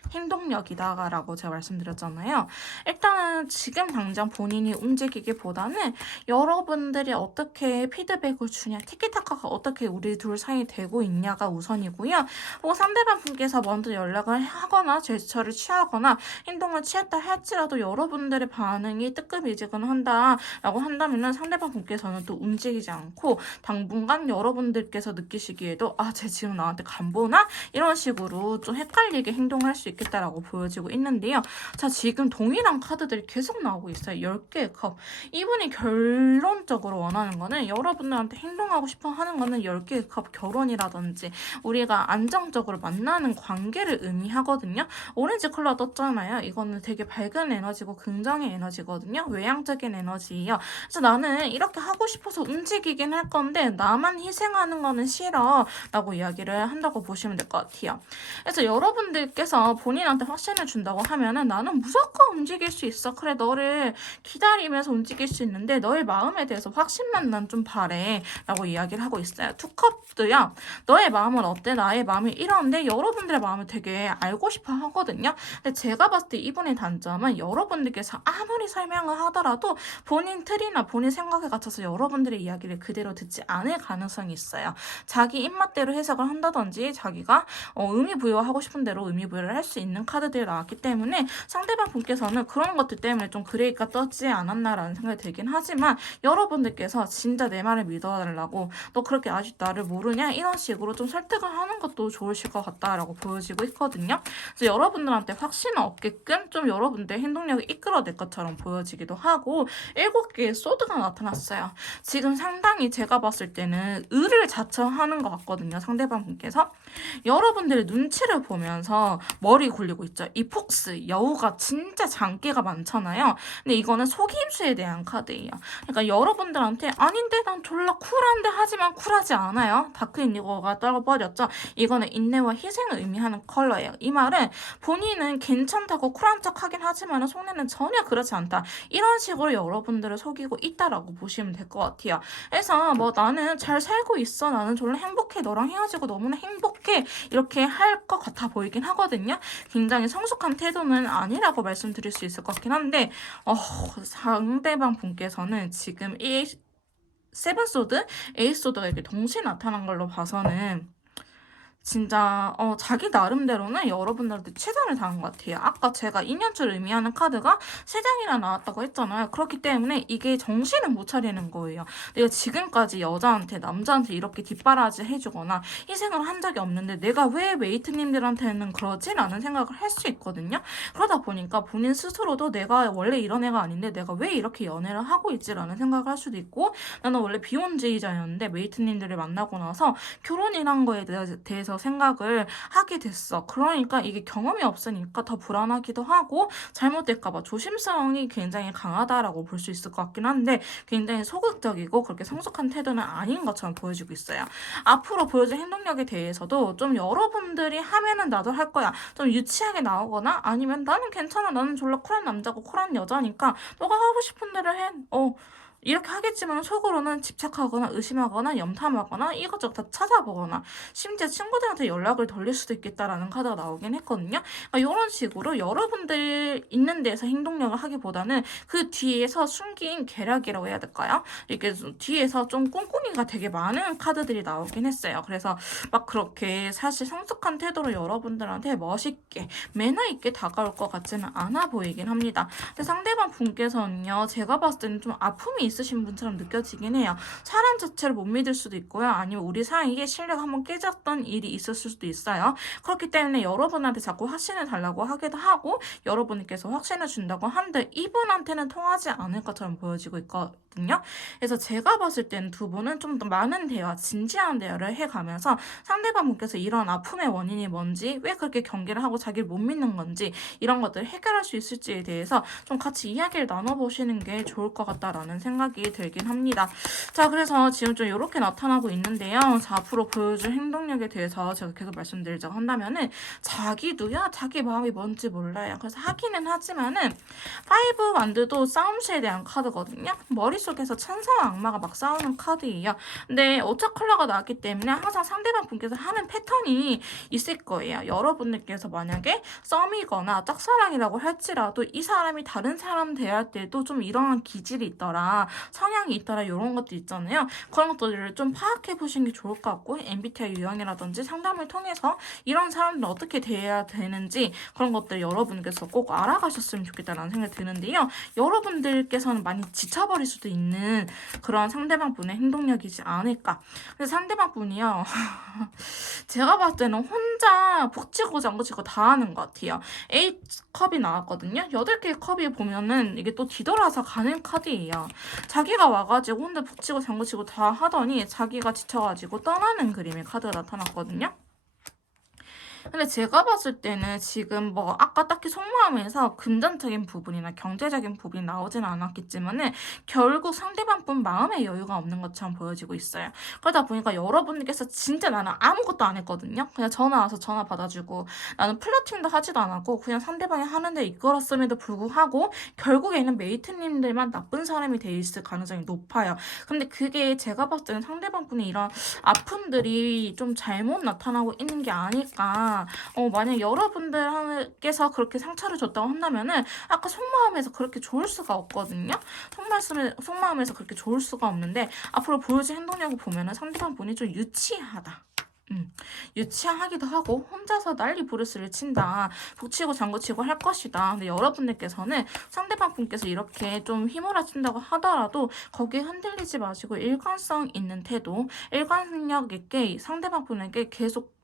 행동력이다라고 제가 말씀드렸잖아요. 일단은 지금 당장 본인이 움직이기보다는 여러분들이 어떻게 피드백을 주냐, 티키타카가 어떻게 우리 둘 사이 되고 있냐가 우선이고요. 혹은 상대방 분께서 먼저 연락을 하거나 제스처를 취하거나 행동을 취했다 할지라도 여러분들의 반응이 뜨끔미지근한다라고 한다면 상대방 분께서는 또 움직이지 않고 당분간 여러분들께서 느끼시기에도 쟤 지금 나한테 간보나? 이런 식으로 좀 헷갈리게 행동할 수 있겠다라고 보여지고 있는데요. 자, 지금 동일한 카드들이 계속 나오고 있어요. 10개의 컵. 이분이 결론적으로 원하는 거는 여러분들한테 행동하고 싶어 하는 거는 10개의 컵 결혼이라든지 우리가 안정적으로 만나는 관계를 의미하거든요. 오렌지 컬러 떴잖아요. 이거는 되게 밝은 에너지고 긍정의 에너지거든요. 외향적인 에너지예요. 그래서 나는 이렇게 하고 싶어서 움직이긴 할 건데 나만 희생하는 거는 싫어 라고 이야기를 한다고 보시면 될 것 같아요. 그래서 여러분들께서 본인한테 확신을 준다고 하면은 나는 무조건 움직일 수 있어. 그래, 너를 기다리면서 움직일 수 있는데 너의 마음에 대해서 확신만 난 좀 바래 라고 이야기를 하고 있어요. 투컵도요. 너의 마음은 어때? 나의 마음이 이런데 여러분들의 마음을 되게 알고 싶어 하거든요. 근데 제가 봤을 때 이분의 단점은 여러분들께서 아무리 설명을 하더라도 본인 틀이나 본인 생각에 갇혀서 여러분들의 이야기를 그대로 듣지 않을 가능성이 있어요. 자기 입맛대로 해석을 한다든지 자기가 의미 부여하고 싶은 대로 의미 부여를 할 수 있는 카드들이 나왔기 때문에 상대방 분께서는 그런 것들 때문에 좀 그레이가 떴지 않았나라는 생각이 들긴 하지만 여러분들께서 진짜 내 말을 믿어달라고 너 그렇게 아직 나를 모르냐 이런 식으로 좀 설득을 하는 것도 좋으실 것 같다라고 보여지고 있거든요. 그래서 여러분들한테 확신을 얻게끔 좀 여러분들의 행동력을 이끌어낼 것처럼 보여지기도 하고 7개의 소드가 나타났어요. 지금 상당히 제가 봤을 때는 의를 자처하는 것 같거든요. 상대방 분께서 여러분들의 눈치를 보면서 머리 굴리고 있죠. 이 폭스, 여우가 진짜 장기가 많잖아요. 근데 이거는 속임수에 대한 카드예요. 그러니까 여러분들한테 아닌데 난 졸라 쿨한데 하지만 쿨하지 않아요. 다크 인디고가 떨어버렸죠. 이거는 인내와 희생을 의미하는 컬러예요. 이 말은 본인은 괜찮다고 쿨한 척 하긴 하지만 속내는 전혀 그렇지 않다. 이런 식으로 여러분들을 속이고 있다라고 보시면 될 것 같아요. 그래서 뭐 나는 잘 살고 있어. 나는 졸라 행복해. 너랑 헤어지고 너무나 행복해. 이렇게 할 것 같아 보이긴 하거든요. 굉장히 성숙한 태도는 아니라고 말씀드릴 수 있을 것 같긴 한데 상대방 분께서는 지금 이 세븐소드, 에이스소드가 이렇게 동시에 나타난 걸로 봐서는 진짜 자기 나름대로는 여러분들한테 최선을 다한 것 같아요. 아까 제가 2년치를 의미하는 카드가 3장이나 나왔다고 했잖아요. 그렇기 때문에 이게 정신을 못 차리는 거예요. 내가 지금까지 여자한테 남자한테 이렇게 뒷바라지 해주거나 희생을 한 적이 없는데 내가 왜 웨이트님들한테는 그러지? 라는 생각을 할 수 있거든요. 그러다 보니까 본인 스스로도 내가 원래 이런 애가 아닌데 내가 왜 이렇게 연애를 하고 있지라는 생각을 할 수도 있고 나는 원래 비혼주의자였는데 웨이트님들을 만나고 나서 결혼이란 거에 대해서 생각을 하게 됐어. 그러니까 이게 경험이 없으니까 더 불안하기도 하고 잘못될까봐 조심성이 굉장히 강하다라고 볼 수 있을 것 같긴 한데 굉장히 소극적이고 그렇게 성숙한 태도는 아닌 것처럼 보여지고 있어요. 앞으로 보여줄 행동력에 대해서도 좀 여러분들이 하면은 나도 할 거야. 좀 유치하게 나오거나 아니면 나는 괜찮아. 나는 졸라 쿨한 남자고 쿨한 여자니까 너가 하고 싶은 대로 해. 이렇게 하겠지만 속으로는 집착하거나 의심하거나 염탐하거나 이것저것 다 찾아보거나 심지어 친구들한테 연락을 돌릴 수도 있겠다라는 카드가 나오긴 했거든요. 그러니까 이런 식으로 여러분들 있는 데서 행동력을 하기보다는 그 뒤에서 숨긴 계략이라고 해야 될까요? 이렇게 뒤에서 좀 꼼꼼이가 되게 많은 카드들이 나오긴 했어요. 그래서 막 그렇게 사실 성숙한 태도로 여러분들한테 멋있게 매너 있게 다가올 것 같지는 않아 보이긴 합니다. 근데 상대방 분께서는요. 제가 봤을 때는 좀 아픔이 있으신 분처럼 느껴지긴 해요. 사람 자체를 못 믿을 수도 있고요. 아니면 우리 사이에 신뢰가 한번 깨졌던 일이 있었을 수도 있어요. 그렇기 때문에 여러분한테 자꾸 확신을 달라고 하기도 하고 여러분께서 확신을 준다고 한들 이분한테는 통하지 않을 것처럼 보여지고 있거든요. 그래서 제가 봤을 때는 두 분은 좀 더 많은 대화, 진지한 대화를 해가면서 상대방 분께서 이런 아픔의 원인이 뭔지 왜 그렇게 경계를 하고 자기를 못 믿는 건지 이런 것들을 해결할 수 있을지에 대해서 좀 같이 이야기를 나눠보시는 게 좋을 것 같다라는 생각이 들긴 합니다. 자, 그래서 지금 좀 이렇게 나타나고 있는데요. 자, 앞으로 보여줄 행동력에 대해서 제가 계속 말씀드리자고 한다면은 자기도요, 자기 마음이 뭔지 몰라요. 그래서 하기는 하지만은 파이브 완드도 싸움시에 대한 카드거든요. 머릿속에서 천사와 악마가 막 싸우는 카드예요. 근데 오차 컬러가 나왔기 때문에 항상 상대방 분께서 하는 패턴이 있을 거예요. 여러분들께서 만약에 썸이거나 짝사랑이라고 할지라도 이 사람이 다른 사람 대할 때도 좀 이러한 기질이 있더라, 성향이 있더라 이런 것도 있잖아요. 그런 것들을 좀 파악해 보시는 게 좋을 것 같고 MBTI 유형이라든지 상담을 통해서 이런 사람들 어떻게 대해야 되는지 그런 것들 여러분께서 꼭 알아가셨으면 좋겠다라는 생각이 드는데요. 여러분들께서는 많이 지쳐버릴 수도 있는 그런 상대방 분의 행동력이지 않을까. 근데 상대방 분이요. 제가 봤을 때는 혼자 북치고 장구치고 다 하는 것 같아요. 8컵이 나왔거든요. 8개의 컵이 보면은 이게 또 뒤돌아서 가는 카드예요. 자기가 와가지고 혼자 북치고 장구치고 다 하더니 자기가 지쳐가지고 떠나는 그림의 카드가 나타났거든요. 근데 제가 봤을 때는 지금 뭐 아까 딱히 속마음에서 금전적인 부분이나 경제적인 부분이 나오진 않았겠지만은 결국 상대방분 마음의 여유가 없는 것처럼 보여지고 있어요. 그러다 보니까 여러분들께서 진짜 나는 아무것도 안 했거든요. 그냥 전화 와서 전화 받아주고 나는 플러팅도 하지도 않았고 그냥 상대방이 하는데 이끌었음에도 불구하고 결국에는 메이트님들만 나쁜 사람이 돼 있을 가능성이 높아요. 근데 그게 제가 봤을 때는 상대방분이 이런 아픔들이 좀 잘못 나타나고 있는 게 아닐까. 만약 여러분들께서 그렇게 상처를 줬다고 한다면은 아까 속마음에서 그렇게 좋을 수가 없거든요. 속마음에서 그렇게 좋을 수가 없는데 앞으로 보여줄 행동력을 보면은 상대방 분이 좀 유치하다. 유치하기도 하고 혼자서 난리 부르스를 친다. 북치고 장구치고 할 것이다. 근데 여러분들께서는 상대방 분께서 이렇게 좀 휘몰아친다고 하더라도 거기에 흔들리지 마시고 일관성 있는 태도, 일관력 있게 상대방 분에게 계속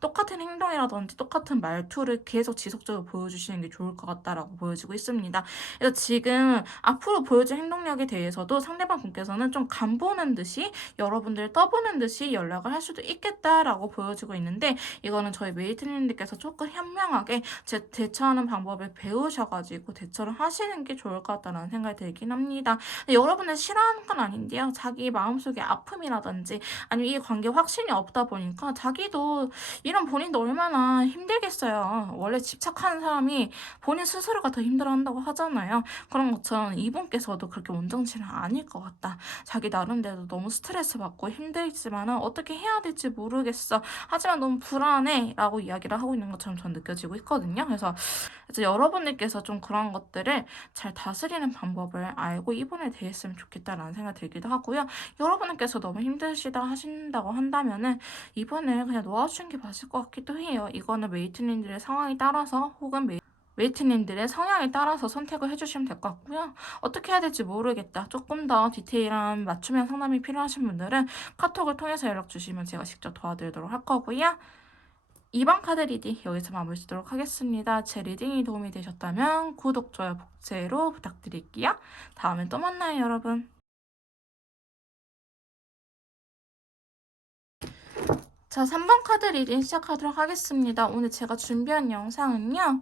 똑같은 행동이라든지 똑같은 말투를 계속 지속적으로 보여주시는 게 좋을 것 같다라고 보여지고 있습니다. 그래서 지금 앞으로 보여줄 행동력에 대해서도 상대방 분께서는 좀 간보는 듯이 여러분들 떠보는 듯이 연락을 할 수도 있겠다라고 보여지고 있는데 이거는 저희 메이트님들께서 조금 현명하게 대처하는 방법을 배우셔가지고 대처를 하시는 게 좋을 것 같다는 생각이 들긴 합니다. 여러분들 싫어하는 건 아닌데요. 자기 마음속에 아픔이라든지 아니면 이 관계 확신이 없다 보니까 자기도 이런 본인도 얼마나 힘들겠어요. 원래 집착하는 사람이 본인 스스로가 더 힘들어한다고 하잖아요. 그런 것처럼 이분께서도 그렇게 온정치는 아닐 것 같다. 자기 나름대로 너무 스트레스 받고 힘들지만 어떻게 해야 될지 모르겠어. 하지만 너무 불안해 라고 이야기를 하고 있는 것처럼 전 느껴지고 있거든요. 그래서 여러분들께서 좀 그런 것들을 잘 다스리는 방법을 알고 이분에 대했으면 좋겠다라는 생각이 들기도 하고요. 여러분들께서 너무 힘드시다 하신다고 한다면은 이분을 그냥 놓아주는 게 맞을 것 같기도 해요. 이거는 메이트님들의 상황에 따라서 혹은 메이트님들의 성향에 따라서 선택을 해주시면 될 것 같고요. 어떻게 해야 될지 모르겠다. 조금 더 디테일한 맞춤형 상담이 필요하신 분들은 카톡을 통해서 연락 주시면 제가 직접 도와드리도록 할 거고요. 2번 카드 리딩 여기서 마무리 짓도록 하겠습니다. 제 리딩이 도움이 되셨다면 구독, 좋아요, 복제로 부탁드릴게요. 다음에 또 만나요, 여러분. 자, 3번 카드 리딩 시작하도록 하겠습니다. 오늘 제가 준비한 영상은요.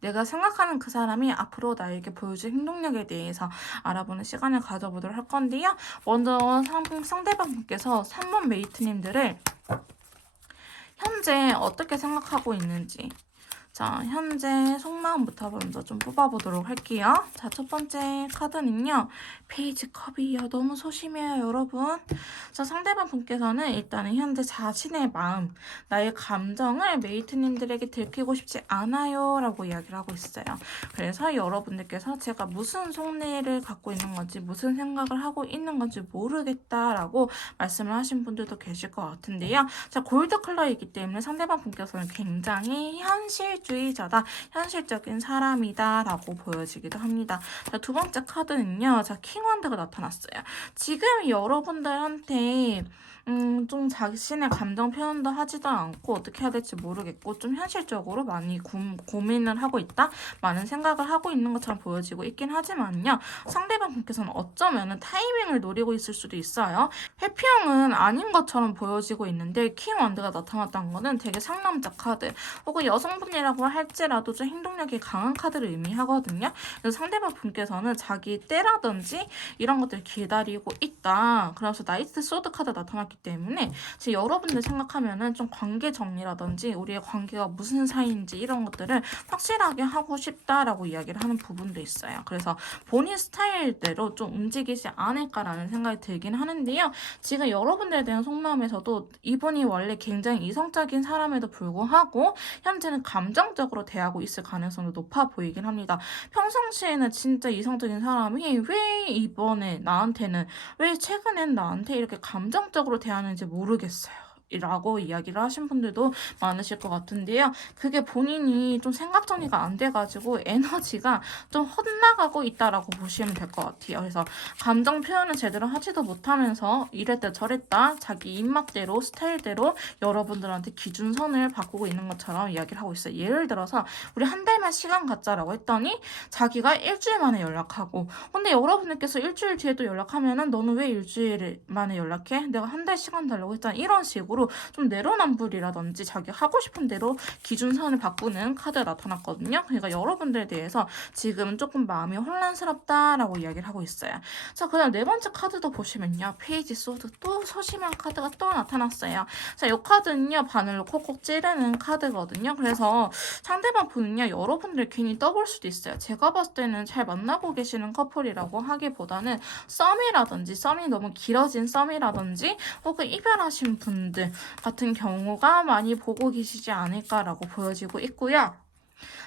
내가 생각하는 그 사람이 앞으로 나에게 보여줄 행동력에 대해서 알아보는 시간을 가져보도록 할 건데요. 먼저 상대방분께서 3번 메이트님들을 현재 어떻게 생각하고 있는지 자, 현재 속마음부터 먼저 좀 뽑아보도록 할게요. 자, 첫 번째 카드는요. 페이지 컵이에요. 너무 소심해요, 여러분. 자, 상대방 분께서는 일단은 현재 자신의 마음, 나의 감정을 메이트님들에게 들키고 싶지 않아요. 라고 이야기를 하고 있어요. 그래서 여러분들께서 제가 무슨 속내를 갖고 있는 건지, 무슨 생각을 하고 있는 건지 모르겠다라고 말씀을 하신 분들도 계실 것 같은데요. 자, 골드 컬러이기 때문에 상대방 분께서는 굉장히 현실주의자다, 현실적인 사람이다 라고 보여지기도 합니다. 자, 두 번째 카드는요. 자, 킹원드가 나타났어요. 지금 여러분들한테 좀 자신의 감정 표현도 하지도 않고 어떻게 해야 될지 모르겠고 좀 현실적으로 많이 고민을 하고 있다? 많은 생각을 하고 있는 것처럼 보여지고 있긴 하지만요. 상대방 분께서는 어쩌면 타이밍을 노리고 있을 수도 있어요. 회피형은 아닌 것처럼 보여지고 있는데 킹원드가 나타났다는 거는 되게 상남자 카드 혹은 여성분이라고 할지라도 좀 행동력이 강한 카드를 의미하거든요. 그래서 상대방 분께서는 자기 때라든지 이런 것들을 기다리고 있다. 그래서 나이트 소드 카드 나타났기 때문에 지금 여러분들 생각하면은 좀 관계 정리라든지 우리의 관계가 무슨 사이인지 이런 것들을 확실하게 하고 싶다라고 이야기를 하는 부분도 있어요. 그래서 본인 스타일대로 좀 움직이지 않을까라는 생각이 들긴 하는데요. 지금 여러분들에 대한 속마음에서도 이분이 원래 굉장히 이성적인 사람에도 불구하고 현재는 감정적으로 대하고 있을 가능성도 높아 보이긴 합니다. 평상시에는 진짜 이성적인 사람이 왜 이번에 나한테는 왜 최근엔 나한테 이렇게 감정적으로 대하는지 모르겠어요. 라고 이야기를 하신 분들도 많으실 것 같은데요. 그게 본인이 좀 생각 정리가 안 돼가지고 에너지가 좀 헛나가고 있다라고 보시면 될 것 같아요. 그래서 감정 표현을 제대로 하지도 못하면서 이랬다 저랬다 자기 입맛대로 스타일대로 여러분들한테 기준선을 바꾸고 있는 것처럼 이야기를 하고 있어요. 예를 들어서 우리 한 달만 시간 갖자라고 했더니 자기가 일주일 만에 연락하고 근데 여러분들께서 일주일 뒤에도 연락하면은 너는 왜 일주일 만에 연락해? 내가 한 달 시간 달라고 했잖아. 이런 식으로 상대적으로 좀 내로남불이라든지 자기 하고 싶은 대로 기준선을 바꾸는 카드가 나타났거든요. 그러니까 여러분들에 대해서 지금은 조금 마음이 혼란스럽다라고 이야기를 하고 있어요. 자, 그다음 네 번째 카드도 보시면요. 페이지 소드 또 소심한 카드가 또 나타났어요. 자, 이 카드는요. 바늘로 콕콕 찌르는 카드거든요. 그래서 상대방 분은요. 여러분들 괜히 떠볼 수도 있어요. 제가 봤을 때는 잘 만나고 계시는 커플이라고 하기보다는 썸이 너무 길어진 썸이라든지 혹은 이별하신 분들 같은 경우가 많이 보고 계시지 않을까라고 보여지고 있고요.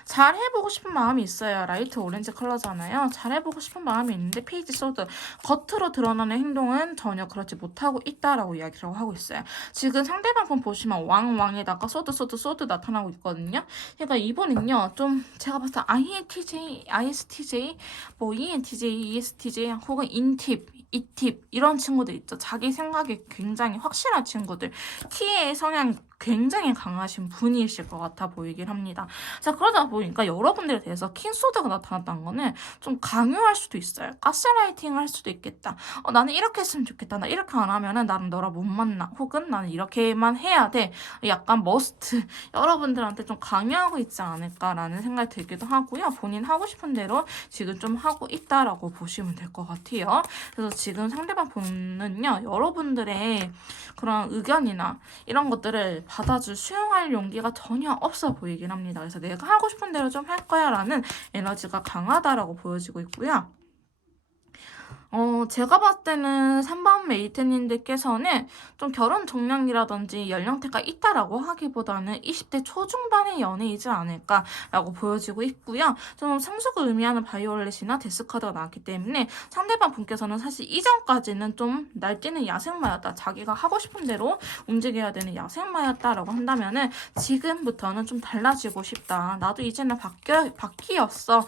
잘 해보고 싶은 마음이 있어요. 라이트 오렌지 컬러잖아요. 잘 해보고 싶은 마음이 있는데 페이지 소드 겉으로 드러나는 행동은 전혀 그렇지 못하고 있다라고 이야기를 하고 있어요. 지금 상대방 분 보시면 왕에다가 소드 나타나고 있거든요. 그러니까 이분은요 좀 제가 봤을 때 INTJ, ISTJ, 뭐 ENTJ, ESTJ 혹은 인팁 이팁 이런 친구들 있죠. 자기 생각이 굉장히 확실한 친구들. T의 성향 굉장히 강하신 분이실 것 같아 보이긴 합니다. 자, 그러다 보니까 여러분들에 대해서 킹소드가 나타났다는 거는 좀 강요할 수도 있어요. 가스라이팅을 할 수도 있겠다. 나는 이렇게 했으면 좋겠다. 나 이렇게 안 하면은 나는 너랑 못 만나. 혹은 나는 이렇게만 해야 돼. 약간 머스트. 여러분들한테 좀 강요하고 있지 않을까라는 생각이 들기도 하고요. 본인 하고 싶은 대로 지금 좀 하고 있다라고 보시면 될 것 같아요. 그래서 지금 상대방 분은요. 여러분들의 그런 의견이나 이런 것들을 받아줄 수용할 용기가 전혀 없어 보이긴 합니다. 그래서 내가 하고 싶은 대로 좀 할 거야 라는 에너지가 강하다라고 보여지고 있고요. 제가 봤을 때는 3번 메이트님들께서는 좀 결혼 정량이라든지 연령대가 있다라고 하기보다는 20대 초중반의 연애이지 않을까라고 보여지고 있고요. 좀 성숙을 의미하는 바이올렛이나 데스카드가 나왔기 때문에 상대방 분께서는 사실 이전까지는 좀 날뛰는 야생마였다. 자기가 하고 싶은 대로 움직여야 되는 야생마였다라고 한다면은 지금부터는 좀 달라지고 싶다. 나도 이제는 바뀌었어.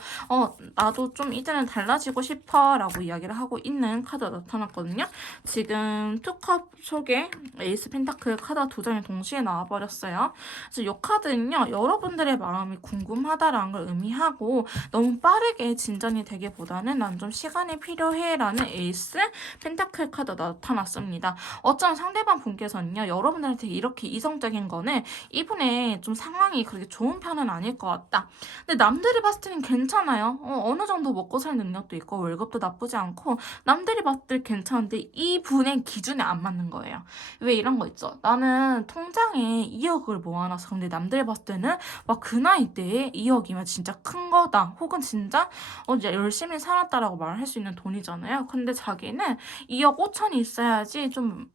나도 좀 이제는 달라지고 싶어 라고 이야기를 하고 있는 카드가 나타났거든요. 지금 투컵 속에 에이스 펜타클 카드가 두 장이 동시에 나와버렸어요. 그래서 이 카드는요. 여러분들의 마음이 궁금하다라는 걸 의미하고 너무 빠르게 진전이 되기보다는 난 좀 시간이 필요해 라는 에이스 펜타클 카드가 나타났습니다. 어쩌면 상대방 분께서는요. 여러분들한테 이렇게 이성적인 거는 이분의 좀 상황이 그렇게 좋은 편은 아닐 것 같다. 근데 남들이 봤을 때는 괜찮아요. 어느 정도 먹고 살 능력도 있고 월급도 나쁘지 않고 남들이 봤을 때 괜찮은데 이분의 기준에 안 맞는 거예요. 왜 이런 거 있죠? 나는 통장에 2억을 모아놔서 근데 남들이 봤을 때는 막 그 나이 때에 2억이면 진짜 큰 거다. 혹은 진짜 이제 열심히 살았다라고 말할 수 있는 돈이잖아요. 근데 자기는 2억 5천이 있어야지 좀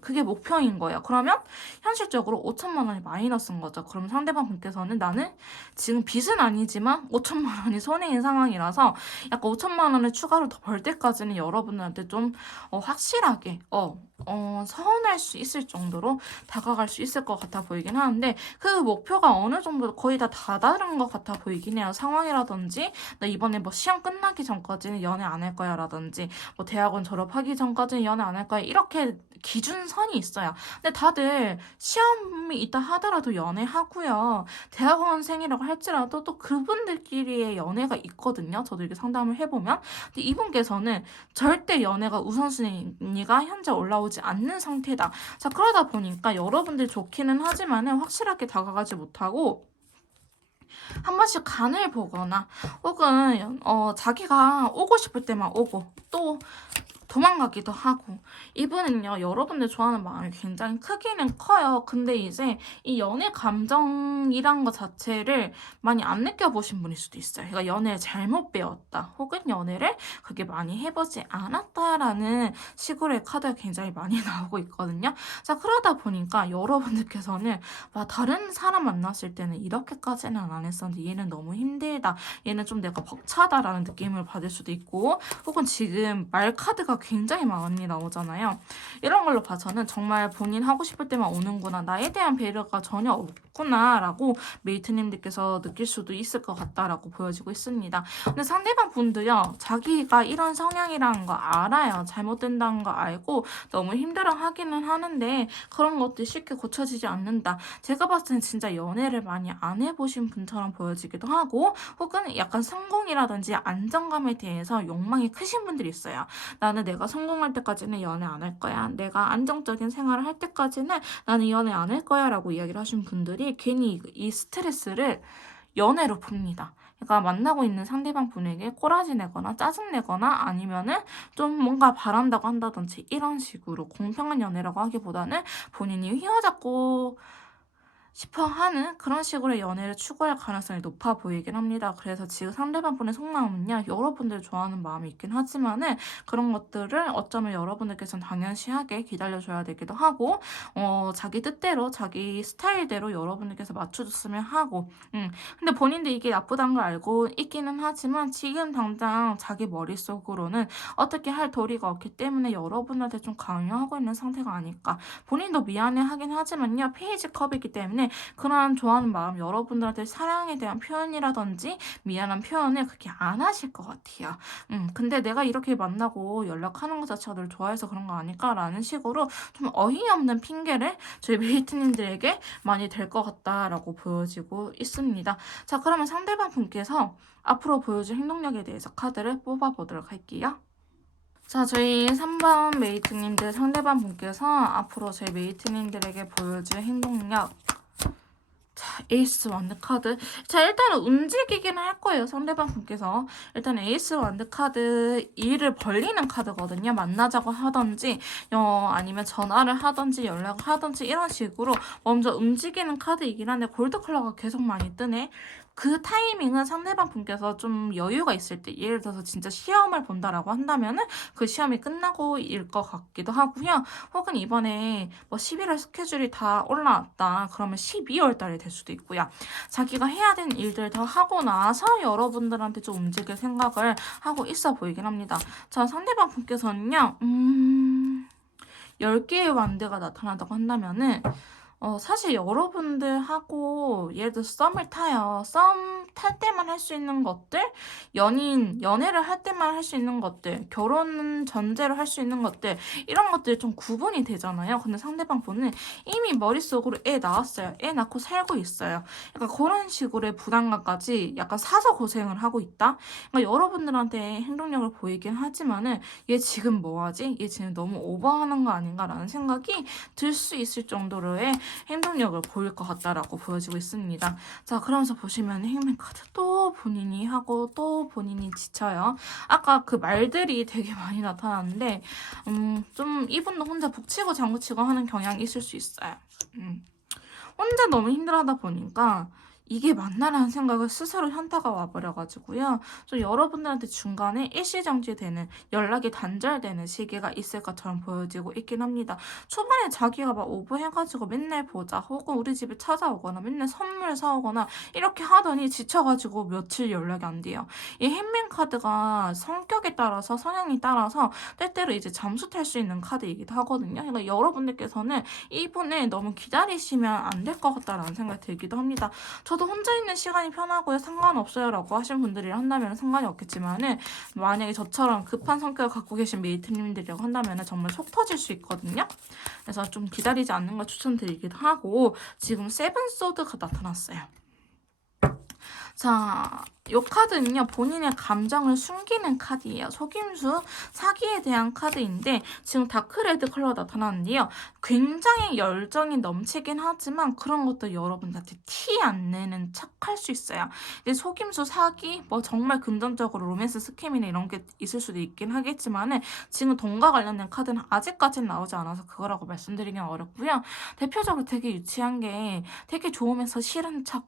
그게 목표인 거예요. 그러면 현실적으로 5천만 원이 마이너스인 거죠. 그럼 상대방 분께서는 나는 지금 빚은 아니지만 5천만 원이 손해인 상황이라서 약간 5천만 원을 추가로 더 벌 때까지는 여러분들한테 좀 확실하게 서운할 수 있을 정도로 다가갈 수 있을 것 같아 보이긴 하는데 그 목표가 어느 정도 거의 다 다다른 것 같아 보이긴 해요. 상황이라든지 나 이번에 뭐 시험 끝나기 전까지는 연애 안 할 거야 라든지 뭐 대학원 졸업하기 전까지는 연애 안 할 거야 이렇게 기준선이 있어요. 근데 다들 시험이 있다 하더라도 연애하고요. 대학원생이라고 할지라도 또 그분들끼리의 연애가 있거든요. 저도 이렇게 상담을 해보면. 근데 이분께서는 절대 연애가 우선순위가 현재 올라오지 않는 상태다. 자, 그러다 보니까 여러분들 좋기는 하지만은 확실하게 다가가지 못하고 한 번씩 간을 보거나 혹은 자기가 오고 싶을 때만 오고 또 도망가기도 하고 이분은요 여러분들 좋아하는 마음이 굉장히 크기는 커요. 근데 이제 이 연애 감정이란 것 자체를 많이 안 느껴보신 분일 수도 있어요. 그러니까 연애를 잘못 배웠다 혹은 연애를 그렇게 많이 해보지 않았다라는 식으로의 카드가 굉장히 많이 나오고 있거든요. 자, 그러다 보니까 여러분들께서는 와, 다른 사람 만났을 때는 이렇게까지는 안 했었는데 얘는 너무 힘들다, 얘는 좀 내가 벅차다라는 느낌을 받을 수도 있고 혹은 지금 말 카드가 굉장히 많이 나오잖아요. 이런 걸로 봐서는 정말 본인 하고 싶을 때만 오는구나. 나에 대한 배려가 전혀 없구나 라고 메이트님들께서 느낄 수도 있을 것 같다라고 보여지고 있습니다. 근데 상대방 분도요. 자기가 이런 성향이라는 거 알아요. 잘못된다는 거 알고 너무 힘들어 하기는 하는데 그런 것들이 쉽게 고쳐지지 않는다. 제가 봤을 때는 진짜 연애를 많이 안 해보신 분처럼 보여지기도 하고 혹은 약간 성공이라든지 안정감에 대해서 욕망이 크신 분들이 있어요. 나는 내가 성공할 때까지는 연애 안 할 거야. 내가 안정적인 생활을 할 때까지는 나는 연애 안 할 거야 라고 이야기를 하신 분들이 괜히 이 스트레스를 연애로 풉니다. 그러니까 만나고 있는 상대방 분에게 꼬라지 내거나 짜증 내거나 아니면은 좀 뭔가 바란다고 한다든지 이런 식으로 공평한 연애라고 하기보다는 본인이 휘어잡고 싶어 하는 그런 식으로 연애를 추구할 가능성이 높아 보이긴 합니다. 그래서 지금 상대방 분의 속마음은요, 여러분들 좋아하는 마음이 있긴 하지만은 그런 것들을 어쩌면 여러분들께서는 당연시하게 기다려줘야 되기도 하고, 자기 뜻대로, 자기 스타일대로 여러분들께서 맞춰줬으면 하고, 근데 본인도 이게 나쁘다는 걸 알고 있기는 하지만 지금 당장 자기 머릿속으로는 어떻게 할 도리가 없기 때문에 여러분한테 좀 강요하고 있는 상태가 아닐까. 본인도 미안해 하긴 하지만요, 페이지 컵이기 때문에 그런 좋아하는 마음, 여러분들한테 사랑에 대한 표현이라든지 미안한 표현을 그렇게 안 하실 것 같아요. 근데 내가 이렇게 만나고 연락하는 것 자체가 널 좋아해서 그런 거 아닐까라는 식으로 좀 어이없는 핑계를 저희 메이트님들에게 많이 될 것 같다라고 보여지고 있습니다. 자, 그러면 상대방 분께서 앞으로 보여줄 행동력에 대해서 카드를 뽑아보도록 할게요. 자, 저희 3번 메이트님들 상대방 분께서 앞으로 저희 메이트님들에게 보여줄 행동력. 자, 에이스 완드 카드. 자, 일단은 움직이기는 할 거예요. 상대방 분께서. 일단 에이스 완드 카드 일을 벌리는 카드거든요. 만나자고 하던지 아니면 전화를 하던지 연락을 하던지 이런 식으로 먼저 움직이는 카드이긴 한데 골드 컬러가 계속 많이 뜨네. 그 타이밍은 상대방 분께서 좀 여유가 있을 때, 예를 들어서 진짜 시험을 본다라고 한다면은 그 시험이 끝나고 일 것 같기도 하고요. 혹은 이번에 뭐 11월 스케줄이 다 올라왔다. 그러면 12월 달에 될 수도 있고요. 자기가 해야 되는 일들 다 하고 나서 여러분들한테 좀 움직일 생각을 하고 있어 보이긴 합니다. 자, 상대방 분께서는요, 10개의 완드가 나타난다고 한다면은, 사실 여러분들하고 예를 들어서 썸을 타요. 썸 탈 때만 할 수 있는 것들, 연애를 할 때만 할 수 있는 것들, 결혼 전제로 할 수 있는 것들, 이런 것들이 좀 구분이 되잖아요. 근데 상대방 분은 이미 머릿속으로 애 낳았어요. 애 낳고 살고 있어요. 약간 그런 식으로의 부담감까지 약간 사서 고생을 하고 있다? 그러니까 여러분들한테 행동력을 보이긴 하지만은 얘 지금 뭐하지? 얘 지금 너무 오버하는 거 아닌가라는 생각이 들 수 있을 정도로의 행동력을 보일 것 같다라고 보여지고 있습니다. 자, 그러면서 보시면 행맨 카드 또 본인이 하고 또 본인이 지쳐요. 아까 그 말들이 되게 많이 나타났는데 좀 이분도 혼자 북치고 장구치고 하는 경향이 있을 수 있어요. 혼자 너무 힘들어하다 보니까 이게 맞나라는 생각을 스스로 현타가 와버려가지고요. 좀 여러분들한테 중간에 일시정지되는, 연락이 단절되는 시기가 있을 것처럼 보여지고 있긴 합니다. 초반에 자기가 막 오버해가지고 맨날 보자, 혹은 우리 집에 찾아오거나 맨날 선물 사오거나 이렇게 하더니 지쳐가지고 며칠 연락이 안 돼요. 이 햄맨 카드가 성격에 따라서, 성향에 따라서 때때로 이제 잠수 탈 수 있는 카드이기도 하거든요. 그러니까 여러분들께서는 이분을 너무 기다리시면 안 될 것 같다라는 생각이 들기도 합니다. 저도 혼자 있는 시간이 편하고요. 상관없어요 라고 하신 분들이 한다면 상관이 없겠지만은 만약에 저처럼 급한 성격을 갖고 계신 메이트님들이라고 한다면 정말 속 터질 수 있거든요. 그래서 좀 기다리지 않는 걸 추천드리기도 하고 지금 세븐 소드가 나타났어요. 자, 이 카드는요, 본인의 감정을 숨기는 카드예요. 속임수, 사기에 대한 카드인데, 지금 다크레드 컬러 나타나는데요. 굉장히 열정이 넘치긴 하지만, 그런 것도 여러분한테 티 안 내는 척 할 수 있어요. 근데 속임수, 사기, 뭐 정말 금전적으로 로맨스 스캠이나 이런 게 있을 수도 있긴 하겠지만은, 지금 돈과 관련된 카드는 아직까지는 나오지 않아서 그거라고 말씀드리긴 어렵고요. 대표적으로 되게 유치한 게, 되게 좋으면서 싫은 척,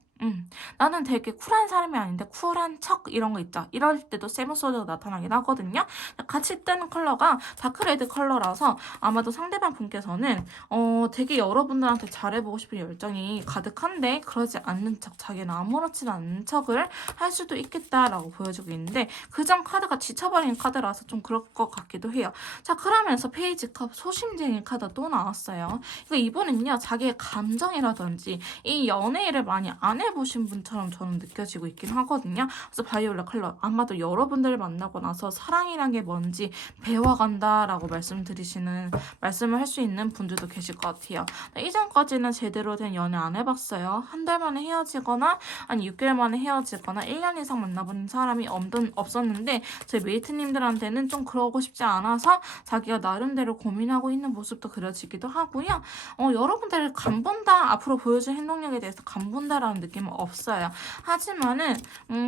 나는 되게 쿨한 사람이 아닌데 쿨한 척 이런 거 있죠. 이럴 때도 세븐소드가 나타나긴 하거든요. 같이 뜨는 컬러가 다크레드 컬러라서 아마도 상대방 분께서는 되게 여러분들한테 잘해보고 싶은 열정이 가득한데 그러지 않는 척, 자기는 아무렇지도 않은 척을 할 수도 있겠다라고 보여주고 있는데 그 전 카드가 지쳐버린 카드라서 좀 그럴 것 같기도 해요. 자, 그러면서 페이지 컵 소심쟁이 카드 또 나왔어요. 그러니까 이번엔요, 자기의 감정이라든지 이 연애 일을 많이 안 연애해보신 분처럼 저는 느껴지고 있긴 하거든요. 그래서 바이올렛 컬러 아마도 여러분들을 만나고 나서 사랑이란 게 뭔지 배워간다라고 말씀을 할 수 있는 분들도 계실 것 같아요. 이전까지는 제대로 된 연애 안 해봤어요. 한 달 만에 헤어지거나 아니 6개월 만에 헤어지거나 1년 이상 만나본 사람이 없었는데 제 메이트님들한테는 좀 그러고 싶지 않아서 자기가 나름대로 고민하고 있는 모습도 그려지기도 하고요. 여러분들 간본다 앞으로 보여줄 행동력에 대해서 간본다라는 느낌은 없어요. 하지만은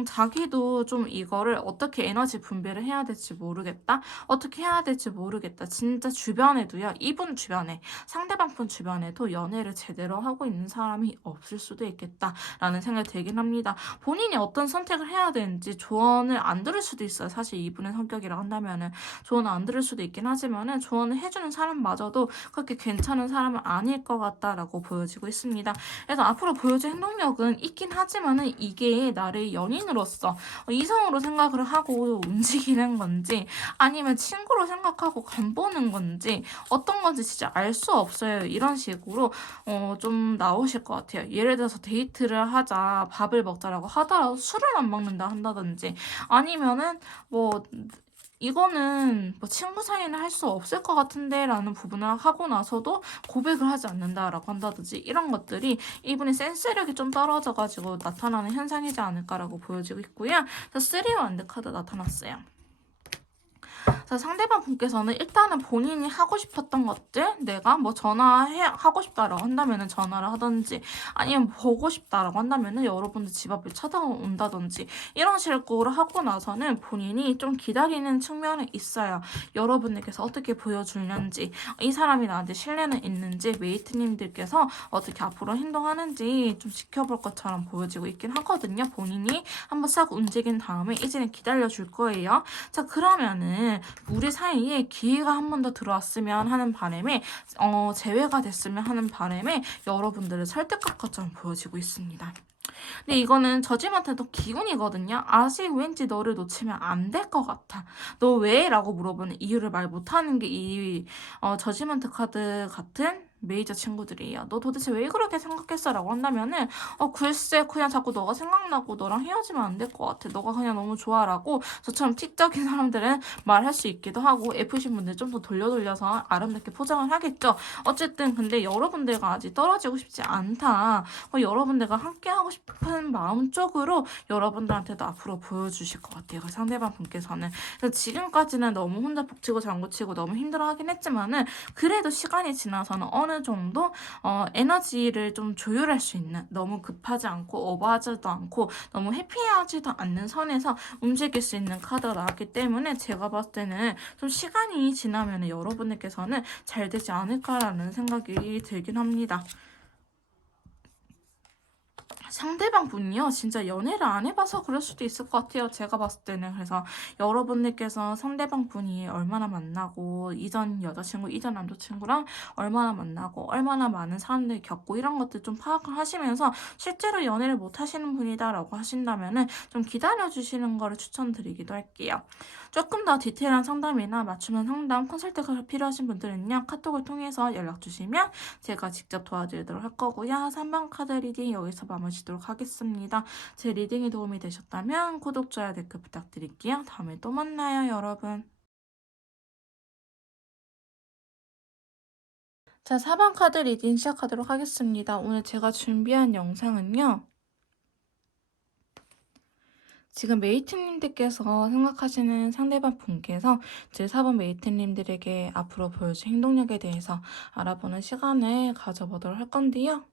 자기도 좀 이거를 어떻게 에너지 분배를 해야 될지 모르겠다. 어떻게 해야 될지 모르겠다. 진짜 주변에도요. 이분 주변에 상대방 분 주변에도 연애를 제대로 하고 있는 사람이 없을 수도 있겠다라는 생각이 들긴 합니다. 본인이 어떤 선택을 해야 되는지 조언을 안 들을 수도 있어요. 사실 이분의 성격이라 한다면은 조언을 안 들을 수도 있긴 하지만은 조언을 해주는 사람마저도 그렇게 괜찮은 사람은 아닐 것 같다라고 보여지고 있습니다. 그래서 앞으로 보여줄 행동력은 있긴 하지만은 이게 나를 연인으로서 이성으로 생각을 하고 움직이는 건지 아니면 친구로 생각하고 간보는 건지 어떤 건지 진짜 알 수 없어요. 이런 식으로 좀 나오실 것 같아요. 예를 들어서 데이트를 하자, 밥을 먹자라고 하더라도 술을 안 먹는다 한다든지 아니면은 뭐 이거는 뭐 친구 사이는 할 수 없을 것 같은데 라는 부분을 하고 나서도 고백을 하지 않는다라고 한다든지 이런 것들이 이분의 센스력이 좀 떨어져가지고 나타나는 현상이지 않을까라고 보여지고 있고요. 그래서 3원드 카드 나타났어요. 상대방 분께서는 일단은 본인이 하고 싶었던 것들, 내가 뭐 하고 싶다라고 한다면은 전화를 하든지, 아니면 보고 싶다라고 한다면은 여러분들 집 앞에 찾아온다든지, 이런 식으로 하고 나서는 본인이 좀 기다리는 측면이 있어요. 여러분들께서 어떻게 보여주는지, 이 사람이 나한테 신뢰는 있는지, 메이트님들께서 어떻게 앞으로 행동하는지 좀 지켜볼 것처럼 보여지고 있긴 하거든요. 본인이 한번 싹 움직인 다음에 이제는 기다려줄 거예요. 자, 그러면은 우리 사이에 기회가 한 번 더 들어왔으면 하는 바람에 재회가 됐으면 하는 바람에 여러분들을 설득할 것처럼 보여지고 있습니다. 근데 이거는 저지먼트도 기운이거든요. 아직 왠지 너를 놓치면 안 될 것 같아. 너 왜? 라고 물어보는 이유를 말 못하는 게 이 저지먼트 카드 같은 메이저 친구들이에요. 너 도대체 왜 그렇게 생각했어? 라고 한다면은 글쎄 그냥 자꾸 너가 생각나고 너랑 헤어지면 안 될 것 같아. 너가 그냥 너무 좋아 라고 저처럼 틱적인 사람들은 말할 수 있기도 하고 F신 분들 좀 더 돌려서 아름답게 포장을 하겠죠. 어쨌든 근데 여러분들과 아직 떨어지고 싶지 않다. 여러분들과 함께하고 싶은 마음 쪽으로 여러분들한테도 앞으로 보여주실 것 같아요. 그 상대방 분께서는. 그래서 지금까지는 너무 혼자 북치고 장구치고 너무 힘들어하긴 했지만은 그래도 시간이 지나서는 어느 정도 에너지를 좀 조율할 수 있는 너무 급하지 않고 오버하지도 않고 너무 해피하지도 않는 선에서 움직일 수 있는 카드가 나왔기 때문에 제가 봤을 때는 좀 시간이 지나면 여러분들께서는 잘 되지 않을까라는 생각이 들긴 합니다. 상대방 분이요. 진짜 연애를 안 해봐서 그럴 수도 있을 것 같아요. 제가 봤을 때는. 그래서 여러분들께서 상대방 분이 얼마나 만나고 이전 여자친구, 이전 남자친구랑 얼마나 만나고 얼마나 많은 사람들이 겪고 이런 것들 좀 파악을 하시면서 실제로 연애를 못 하시는 분이다라고 하신다면은 좀 기다려주시는 거를 추천드리기도 할게요. 조금 더 디테일한 상담이나 맞춤형 상담, 컨설팅가 필요하신 분들은요. 카톡을 통해서 연락 주시면 제가 직접 도와드리도록 할 거고요. 3번 카드 리딩 여기서 마무리하도록 하겠습니다. 제 리딩이 도움이 되셨다면 구독, 좋아요, 댓글 부탁드릴게요. 다음에 또 만나요, 여러분. 자, 4번 카드 리딩 시작하도록 하겠습니다. 오늘 제가 준비한 영상은요. 지금 메이트님들께서 생각하시는 상대방 분께서 제 4번 메이트님들에게 앞으로 보여줄 행동력에 대해서 알아보는 시간을 가져보도록 할 건데요.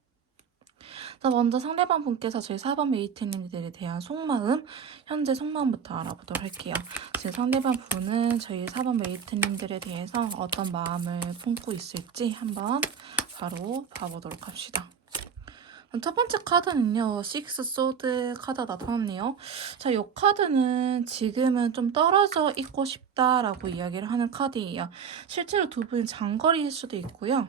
자, 먼저 상대방 분께서 저희 4번 메이트님들에 대한 속마음, 현재 속마음부터 알아보도록 할게요. 제 상대방 분은 저희 4번 메이트님들에 대해서 어떤 마음을 품고 있을지 한번 바로 봐보도록 합시다. 첫 번째 카드는요. 식스 소드 카드가 나타났네요. 자, 이 카드는 지금은 좀 떨어져 있고 싶다라고 이야기를 하는 카드예요. 실제로 두 분이 장거리일 수도 있고요.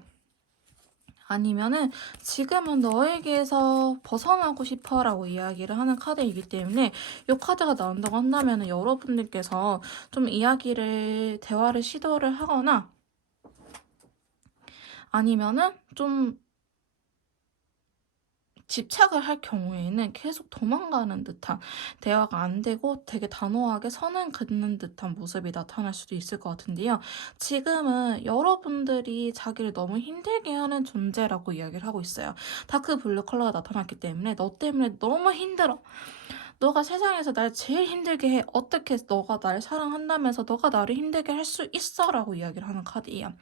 아니면은 지금은 너에게서 벗어나고 싶어라고 이야기를 하는 카드이기 때문에 이 카드가 나온다고 한다면 여러분들께서 좀 대화를 시도를 하거나 아니면은 좀 집착을 할 경우에는 계속 도망가는 듯한, 대화가 안 되고 되게 단호하게 선을 긋는 듯한 모습이 나타날 수도 있을 것 같은데요. 지금은 여러분들이 자기를 너무 힘들게 하는 존재라고 이야기를 하고 있어요. 다크 블루 컬러가 나타났기 때문에 너 때문에 너무 힘들어. 너가 세상에서 날 제일 힘들게 해. 어떻게 너가 날 사랑한다면서 너가 나를 힘들게 할 수 있어? 라고 이야기를 하는 카드예요.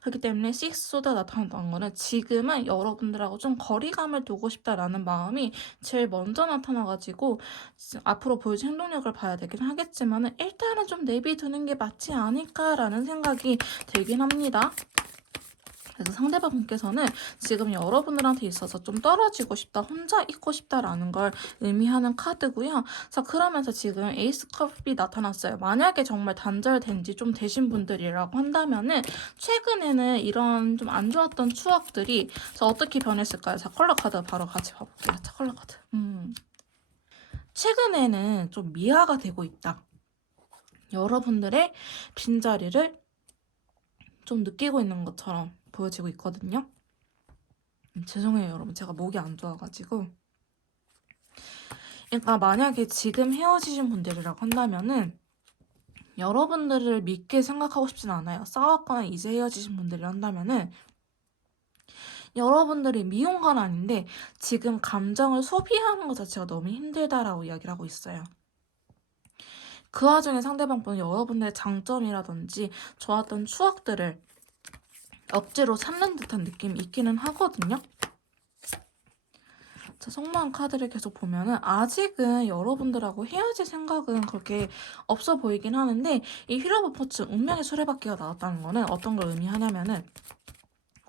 그렇기 때문에 식스소드가 나타났던 거는 지금은 여러분들하고 좀 거리감을 두고 싶다라는 마음이 제일 먼저 나타나가지고 앞으로 보여줄 행동력을 봐야 되긴 하겠지만 일단은 좀 내비두는 게 맞지 않을까라는 생각이 들긴 합니다. 그래서 상대방분께서는 지금 여러분들한테 있어서 좀 떨어지고 싶다, 혼자 있고 싶다라는 걸 의미하는 카드고요. 자, 그러면서 지금 에이스 컵이 나타났어요. 만약에 정말 단절된 지 좀 되신 분들이라고 한다면은 최근에는 이런 좀 안 좋았던 추억들이 자, 어떻게 변했을까요? 자, 컬러 카드 바로 같이 봐볼게요. 자, 컬러 카드. 최근에는 좀 미화가 되고 있다. 여러분들의 빈자리를 좀 느끼고 있는 것처럼 보여지고 있거든요. 죄송해요, 여러분. 제가 목이 안 좋아가지고. 그러니까 만약에 지금 헤어지신 분들이라고 한다면은 여러분들을 믿게 생각하고 싶진 않아요. 싸웠거나 이제 헤어지신 분들이 한다면은 여러분들이 미운 건 아닌데 지금 감정을 소비하는 것 자체가 너무 힘들다라고 이야기를 하고 있어요. 그 와중에 상대방분은 여러분들의 장점이라든지 좋았던 추억들을 억지로 삼는 듯한 느낌이 있기는 하거든요. 자, 속마음 카드를 계속 보면은 아직은 여러분들하고 헤어질 생각은 그렇게 없어 보이긴 하는데 이 휠 오브 포츠 운명의 수레바퀴가 나왔다는 거는 어떤 걸 의미하냐면은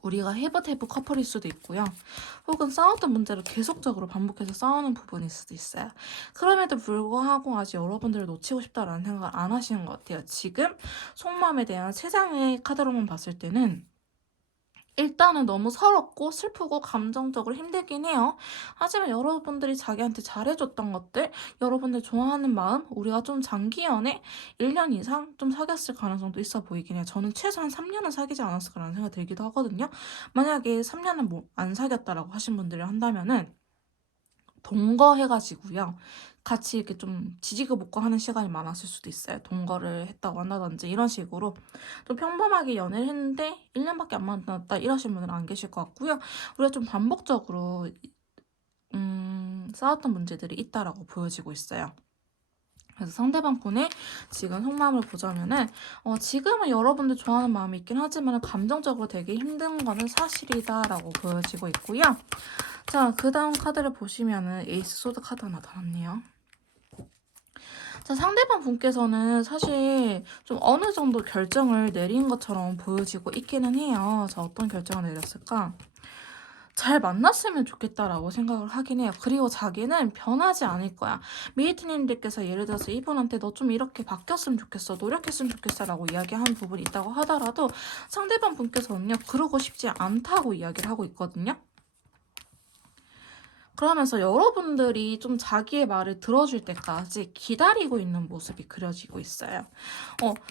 우리가 해브 커플일 수도 있고요. 혹은 싸웠던 문제를 계속적으로 반복해서 싸우는 부분일 수도 있어요. 그럼에도 불구하고 아직 여러분들을 놓치고 싶다라는 생각을 안 하시는 것 같아요. 지금 속마음에 대한 세 장의 카드로만 봤을 때는 일단은 너무 서럽고 슬프고 감정적으로 힘들긴 해요. 하지만 여러분들이 자기한테 잘해줬던 것들, 여러분들 좋아하는 마음, 우리가 좀 장기 연애 1년 이상 좀 사귀었을 가능성도 있어 보이긴 해요. 저는 최소한 3년은 사귀지 않았을까라는 생각이 들기도 하거든요. 만약에 3년은 뭐 안 사귀었다라고 하신 분들이 한다면은 동거해가지고요. 같이 이렇게 좀 지지고 볶고 하는 시간이 많았을 수도 있어요. 동거를 했다고 한다든지 이런 식으로 좀 평범하게 연애를 했는데 1년밖에 안 만났다 이러신 분은 안 계실 것 같고요. 우리가 좀 반복적으로 싸웠던 문제들이 있다라고 보여지고 있어요. 그래서 상대방 분의 지금 속마음을 보자면은 지금은 여러분들 좋아하는 마음이 있긴 하지만 감정적으로 되게 힘든 거는 사실이다라고 보여지고 있고요. 자, 그 다음 카드를 보시면은 에이스 소드 카드가 나타났네요. 자, 상대방 분께서는 사실 좀 어느 정도 결정을 내린 것처럼 보여지고 있기는 해요. 자, 어떤 결정을 내렸을까? 잘 만났으면 좋겠다라고 생각을 하긴 해요. 그리고 자기는 변하지 않을 거야. 메이트님들께서 예를 들어서 이분한테 너 좀 이렇게 바뀌었으면 좋겠어. 노력했으면 좋겠어. 라고 이야기하는 부분이 있다고 하더라도 상대방 분께서는요. 그러고 싶지 않다고 이야기를 하고 있거든요. 그러면서 여러분들이 좀 자기의 말을 들어줄 때까지 기다리고 있는 모습이 그려지고 있어요.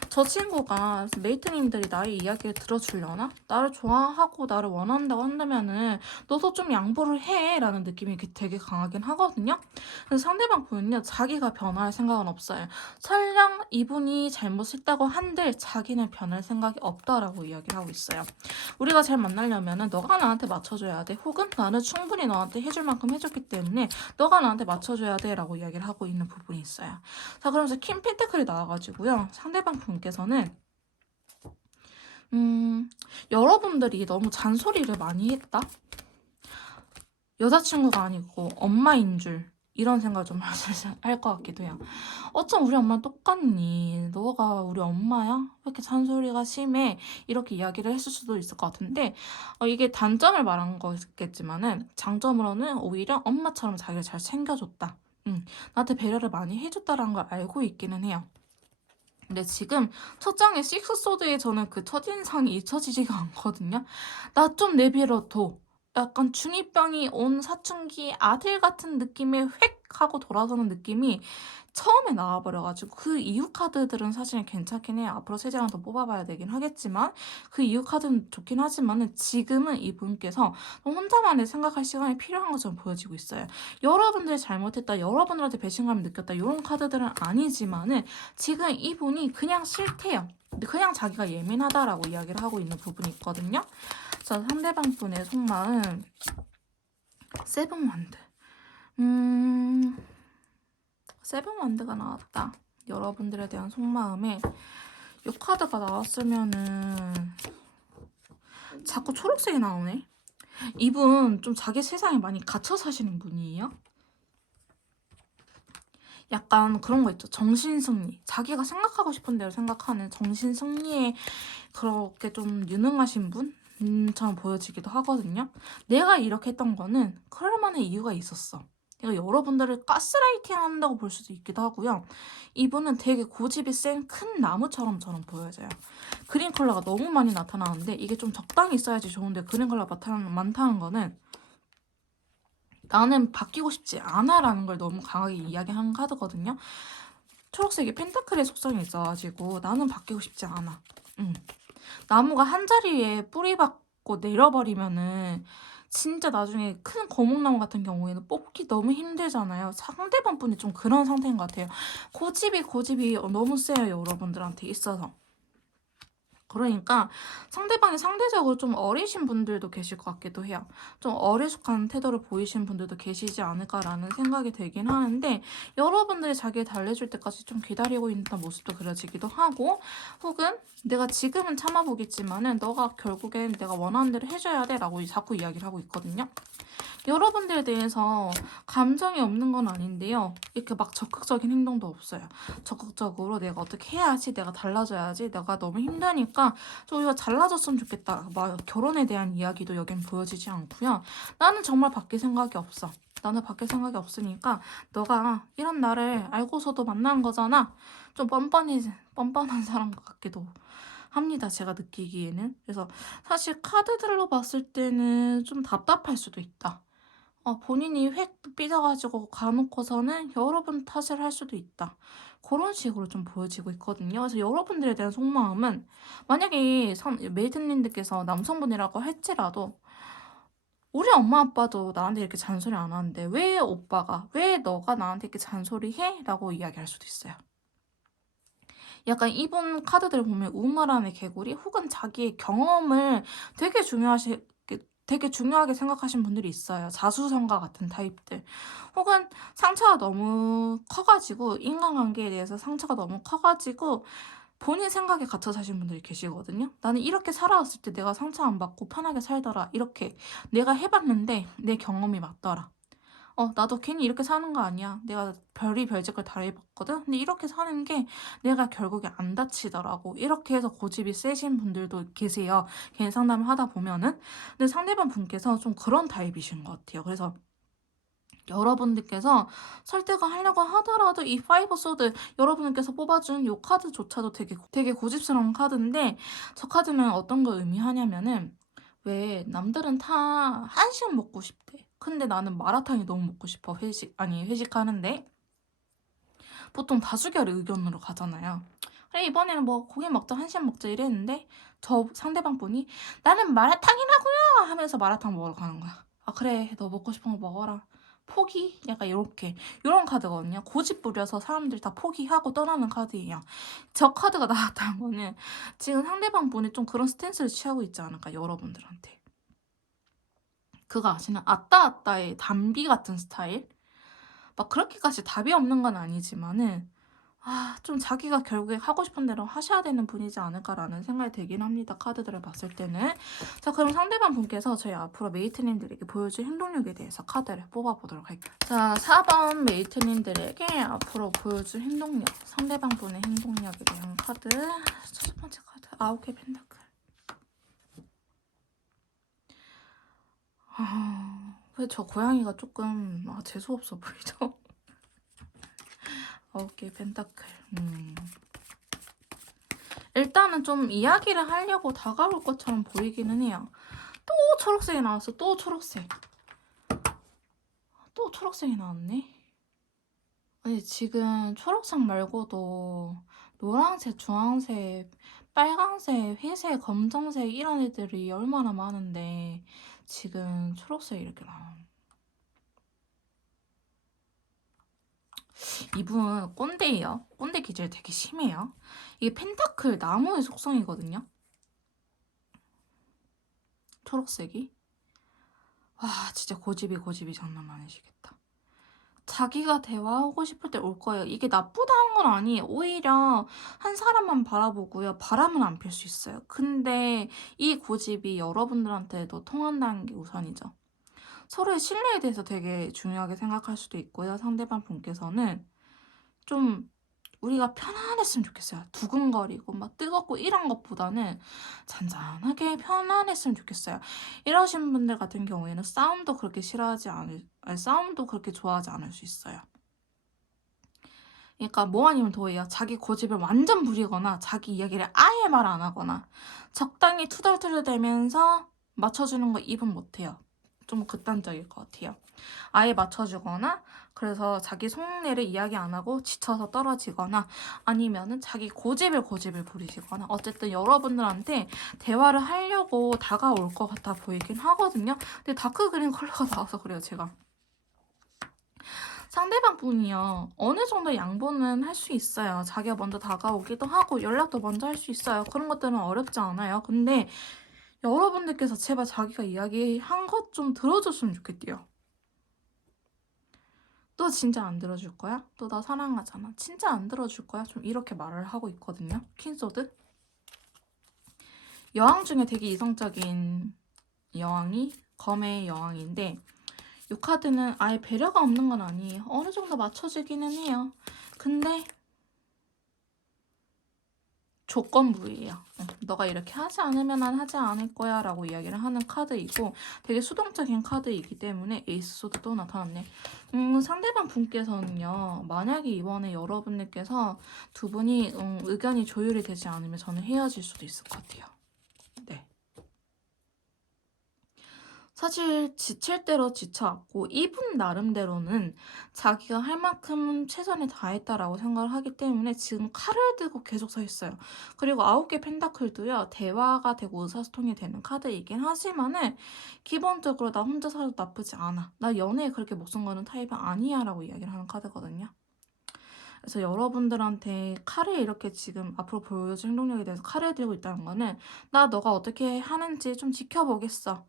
저 친구가 메이트님들이 나의 이야기를 들어주려나? 나를 좋아하고 나를 원한다고 한다면은 너도 좀 양보를 해 라는 느낌이 되게 강하긴 하거든요. 그래서 상대방 분은요 자기가 변할 생각은 없어요. 설령 이분이 잘못했다고 한들 자기는 변할 생각이 없다라고 이야기를 하고 있어요. 우리가 잘 만나려면은 너가 나한테 맞춰줘야 돼. 혹은 나는 충분히 너한테 해줄 만큼 해줬기 때문에 너가 나한테 맞춰줘야 돼 라고 이야기를 하고 있는 부분이 있어요. 자, 그러면서 킹 펜타클이 나와가지고요. 상대방 분께서는 여러분들이 너무 잔소리를 많이 했다? 여자친구가 아니고 엄마인 줄 이런 생각을 좀 할 것 같기도 해요. 어쩜 우리 엄마랑 똑같니? 너가 우리 엄마야? 왜 이렇게 잔소리가 심해? 이렇게 이야기를 했을 수도 있을 것 같은데 이게 단점을 말한 거겠지만은 장점으로는 오히려 엄마처럼 자기를 잘 챙겨줬다. 나한테 배려를 많이 해줬다라는 걸 알고 있기는 해요. 근데 지금 첫 장에 식스소드에 저는 그 첫인상이 잊혀지지가 않거든요. 나 좀 내버려둬. 약간 중2병이 온 사춘기 아들 같은 느낌의 획 하고 돌아서는 느낌이 처음에 나와버려가지고 그 이후 카드들은 사실 괜찮긴 해요. 앞으로 3장을 더 뽑아봐야 되긴 하겠지만 그 이후 카드는 좋긴 하지만은 지금은 이분께서 혼자만의 생각할 시간이 필요한 것처럼 보여지고 있어요. 여러분들이 잘못했다, 여러분들한테 배신감을 느꼈다 이런 카드들은 아니지만은 지금 이분이 그냥 싫대요. 그냥 자기가 예민하다라고 이야기를 하고 있는 부분이 있거든요. 자, 상대방 분의 속마음 세븐 원드. 세븐 원드가 나왔다. 여러분들에 대한 속마음에 이 카드가 나왔으면은 자꾸 초록색이 나오네. 이분 좀 자기 세상에 많이 갇혀 사시는 분이에요. 약간 그런 거 있죠. 정신승리. 자기가 생각하고 싶은 대로 생각하는 정신승리에 그렇게 좀 유능하신 분처럼 보여지기도 하거든요. 내가 이렇게 했던 거는 그럴 만한 이유가 있었어. 그러니까 여러분들을 가스라이팅 한다고 볼 수도 있기도 하고요. 이분은 되게 고집이 센 큰 나무처럼 저는 보여져요. 그린 컬러가 너무 많이 나타나는데 이게 좀 적당히 있어야지 좋은데 그린 컬러가 많다는 거는 나는 바뀌고 싶지 않아라는 걸 너무 강하게 이야기하는 카드거든요. 초록색이 펜타클의 속성이 있어가지고 나는 바뀌고 싶지 않아. 나무가 한 자리에 뿌리 박고 내려버리면은 진짜 나중에 큰 거목나무 같은 경우에는 뽑기 너무 힘들잖아요. 상대방 분이 좀 그런 상태인 것 같아요. 고집이 너무 세요. 여러분들한테 있어서. 그러니까 상대방이 상대적으로 좀 어리신 분들도 계실 것 같기도 해요. 좀 어리숙한 태도를 보이신 분들도 계시지 않을까라는 생각이 들긴 하는데 여러분들이 자기를 달래줄 때까지 좀 기다리고 있는 모습도 그려지기도 하고 혹은 내가 지금은 참아보겠지만은 너가 결국엔 내가 원하는 대로 해줘야 돼 라고 자꾸 이야기를 하고 있거든요. 여러분들에 대해서 감정이 없는 건 아닌데요. 이렇게 막 적극적인 행동도 없어요. 적극적으로 내가 어떻게 해야지, 내가 달라져야지, 내가 너무 힘드니까 저희가 잘나졌으면 좋겠다. 막 결혼에 대한 이야기도 여긴 보여지지 않고요. 나는 정말 바뀔 생각이 없어. 나는 바뀔 생각이 없으니까 너가 이런 나를 알고서도 만난 거잖아. 좀 뻔뻔한 사람 같기도 합니다. 제가 느끼기에는. 그래서 사실 카드들로 봤을 때는 좀 답답할 수도 있다. 본인이 획 삐져가지고 가놓고서는 여러분 탓을 할 수도 있다. 그런 식으로 좀 보여지고 있거든요. 그래서 여러분들에 대한 속마음은 만약에 메이트님들께서 남성분이라고 할지라도 우리 엄마 아빠도 나한테 이렇게 잔소리 안 하는데 왜 너가 나한테 이렇게 잔소리 해? 라고 이야기할 수도 있어요. 약간 이분 카드들 보면 우물안의 개구리 혹은 자기의 경험을 되게 중요하게 생각하시는 분들이 있어요. 자수성가 같은 타입들. 혹은 상처가 너무 커가지고 인간관계에 대해서 상처가 너무 커가지고 본인 생각에 갇혀 사신 분들이 계시거든요. 나는 이렇게 살아왔을 때 내가 상처 안 받고 편하게 살더라. 이렇게 내가 해봤는데 내 경험이 맞더라. 나도 괜히 이렇게 사는 거 아니야. 내가 별짓걸 다 해봤거든? 근데 이렇게 사는 게 내가 결국에 안 다치더라고. 이렇게 해서 고집이 세신 분들도 계세요. 개인 상담을 하다 보면은. 근데 상대방 분께서 좀 그런 타입이신 것 같아요. 그래서 여러분들께서 설득을 하려고 하더라도 이 파이브 소드 여러분들께서 뽑아준 이 카드조차도 되게 고집스러운 카드인데 저 카드는 어떤 걸 의미하냐면은 왜 남들은 다 한식 먹고 싶대. 근데 나는 마라탕이 너무 먹고 싶어. 회식하는데 보통 다수결의 의견으로 가잖아요. 그래 이번에는 뭐 고기 먹자 한식 먹자 이랬는데 저 상대방 분이 나는 마라탕이라고요 하면서 마라탕 먹으러 가는 거야. 아 그래 너 먹고 싶은 거 먹어라. 포기? 약간 이런 카드거든요. 고집 부려서 사람들 다 포기하고 떠나는 카드예요. 저 카드가 나왔다는 거는 지금 상대방 분이 좀 그런 스탠스를 취하고 있지 않을까 여러분들한테. 그거 아시나? 아따아따의 담비 같은 스타일? 막 그렇게까지 답이 없는 건 아니지만은 좀 자기가 결국에 하고 싶은 대로 하셔야 되는 분이지 않을까라는 생각이 들긴 합니다. 카드들을 봤을 때는. 자, 그럼 상대방 분께서 저희 앞으로 메이트님들에게 보여줄 행동력에 대해서 카드를 뽑아보도록 할게요. 자, 4번 메이트님들에게 앞으로 보여줄 행동력, 상대방 분의 행동력에 대한 카드. 첫 번째 카드, 9개 펜타클. 왜 저 고양이가 조금 재수없어 보이죠? 9개 펜타클. 일단은 좀 이야기를 하려고 다가올 것처럼 보이기는 해요. 또 초록색이 나왔어. 또 초록색이 나왔네. 아니, 지금 초록색 말고도 노란색, 주황색, 빨강색, 회색, 검정색 이런 애들이 얼마나 많은데 지금 초록색 이렇게 나와. 이분 꼰대예요. 꼰대 기질 되게 심해요. 이게 펜타클 나무의 속성이거든요. 초록색이. 와, 진짜 고집이 장난 아니시겠다. 자기가 대화하고 싶을 때 올 거예요. 이게 나쁘다는 건 아니에요. 오히려 한 사람만 바라보고요. 바람은 안 필 수 있어요. 근데 이 고집이 여러분들한테도 통한다는 게 우선이죠. 서로의 신뢰에 대해서 되게 중요하게 생각할 수도 있고요. 상대방 분께서는 좀 우리가 편안했으면 좋겠어요. 두근거리고 막 뜨겁고 이런 것보다는 잔잔하게 편안했으면 좋겠어요. 이러신 분들 같은 경우에는 싸움도 그렇게 싫어하지 않을, 아니, 싸움도 그렇게 좋아하지 않을 수 있어요. 그러니까 뭐 아니면 도예요. 자기 고집을 완전 부리거나 자기 이야기를 아예 말 안 하거나 적당히 투덜투덜대면서 맞춰주는 거 입은 못해요. 좀 극단적일 것 같아요. 아예 맞춰주거나 그래서 자기 속내를 이야기 안 하고 지쳐서 떨어지거나 아니면은 자기 고집을 부리시거나 어쨌든 여러분들한테 대화를 하려고 다가올 것 같아 보이긴 하거든요. 근데 다크 그린 컬러가 나와서 그래요, 제가. 상대방 분이요. 어느 정도 양보는 할 수 있어요. 자기가 먼저 다가오기도 하고 연락도 먼저 할 수 있어요. 그런 것들은 어렵지 않아요. 근데 여러분들께서 제발 자기가 이야기한 것 좀 들어줬으면 좋겠대요. 너 진짜 안 들어줄 거야? 너 나 사랑하잖아. 진짜 안 들어줄 거야? 좀 이렇게 말을 하고 있거든요. 퀸소드. 여왕 중에 되게 이성적인 여왕이 검의 여왕인데 이 카드는 아예 배려가 없는 건 아니에요. 어느 정도 맞춰주기는 해요. 근데 조건부예요. 너가 이렇게 하지 않으면 난 하지 않을 거야 라고 이야기를 하는 카드이고 되게 수동적인 카드이기 때문에 에이스 소드도 나타났네. 상대방 분께서는요. 만약에 이번에 여러분들께서 두 분이 의견이 조율이 되지 않으면 저는 헤어질 수도 있을 것 같아요. 네. 사실 지칠 대로 지쳐왔고 이분 나름대로는 자기가 할 만큼 최선을 다했다라고 생각을 하기 때문에 지금 칼을 들고 계속 서 있어요. 그리고 9개 펜타클도요. 대화가 되고 의사소통이 되는 카드이긴 하지만은 기본적으로 나 혼자 살아도 나쁘지 않아. 나 연애에 그렇게 목숨 거는 타입이 아니야 라고 이야기를 하는 카드거든요. 그래서 여러분들한테 칼을 이렇게 지금 앞으로 보여줄 행동력에 대해서 칼을 들고 있다는 거는 나 너가 어떻게 하는지 좀 지켜보겠어.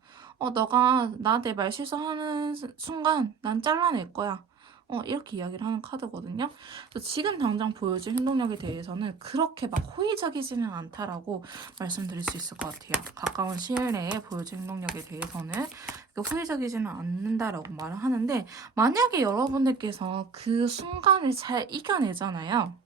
너가 나한테 말 실수하는 순간 난 잘라낼 거야. 이렇게 이야기를 하는 카드거든요. 그래서 지금 당장 보여줄 행동력에 대해서는 그렇게 막 호의적이지는 않다라고 말씀드릴 수 있을 것 같아요. 가까운 시일 내에 보여줄 행동력에 대해서는 호의적이지는 않는다라고 말을 하는데 만약에 여러분들께서 그 순간을 잘 이겨내잖아요.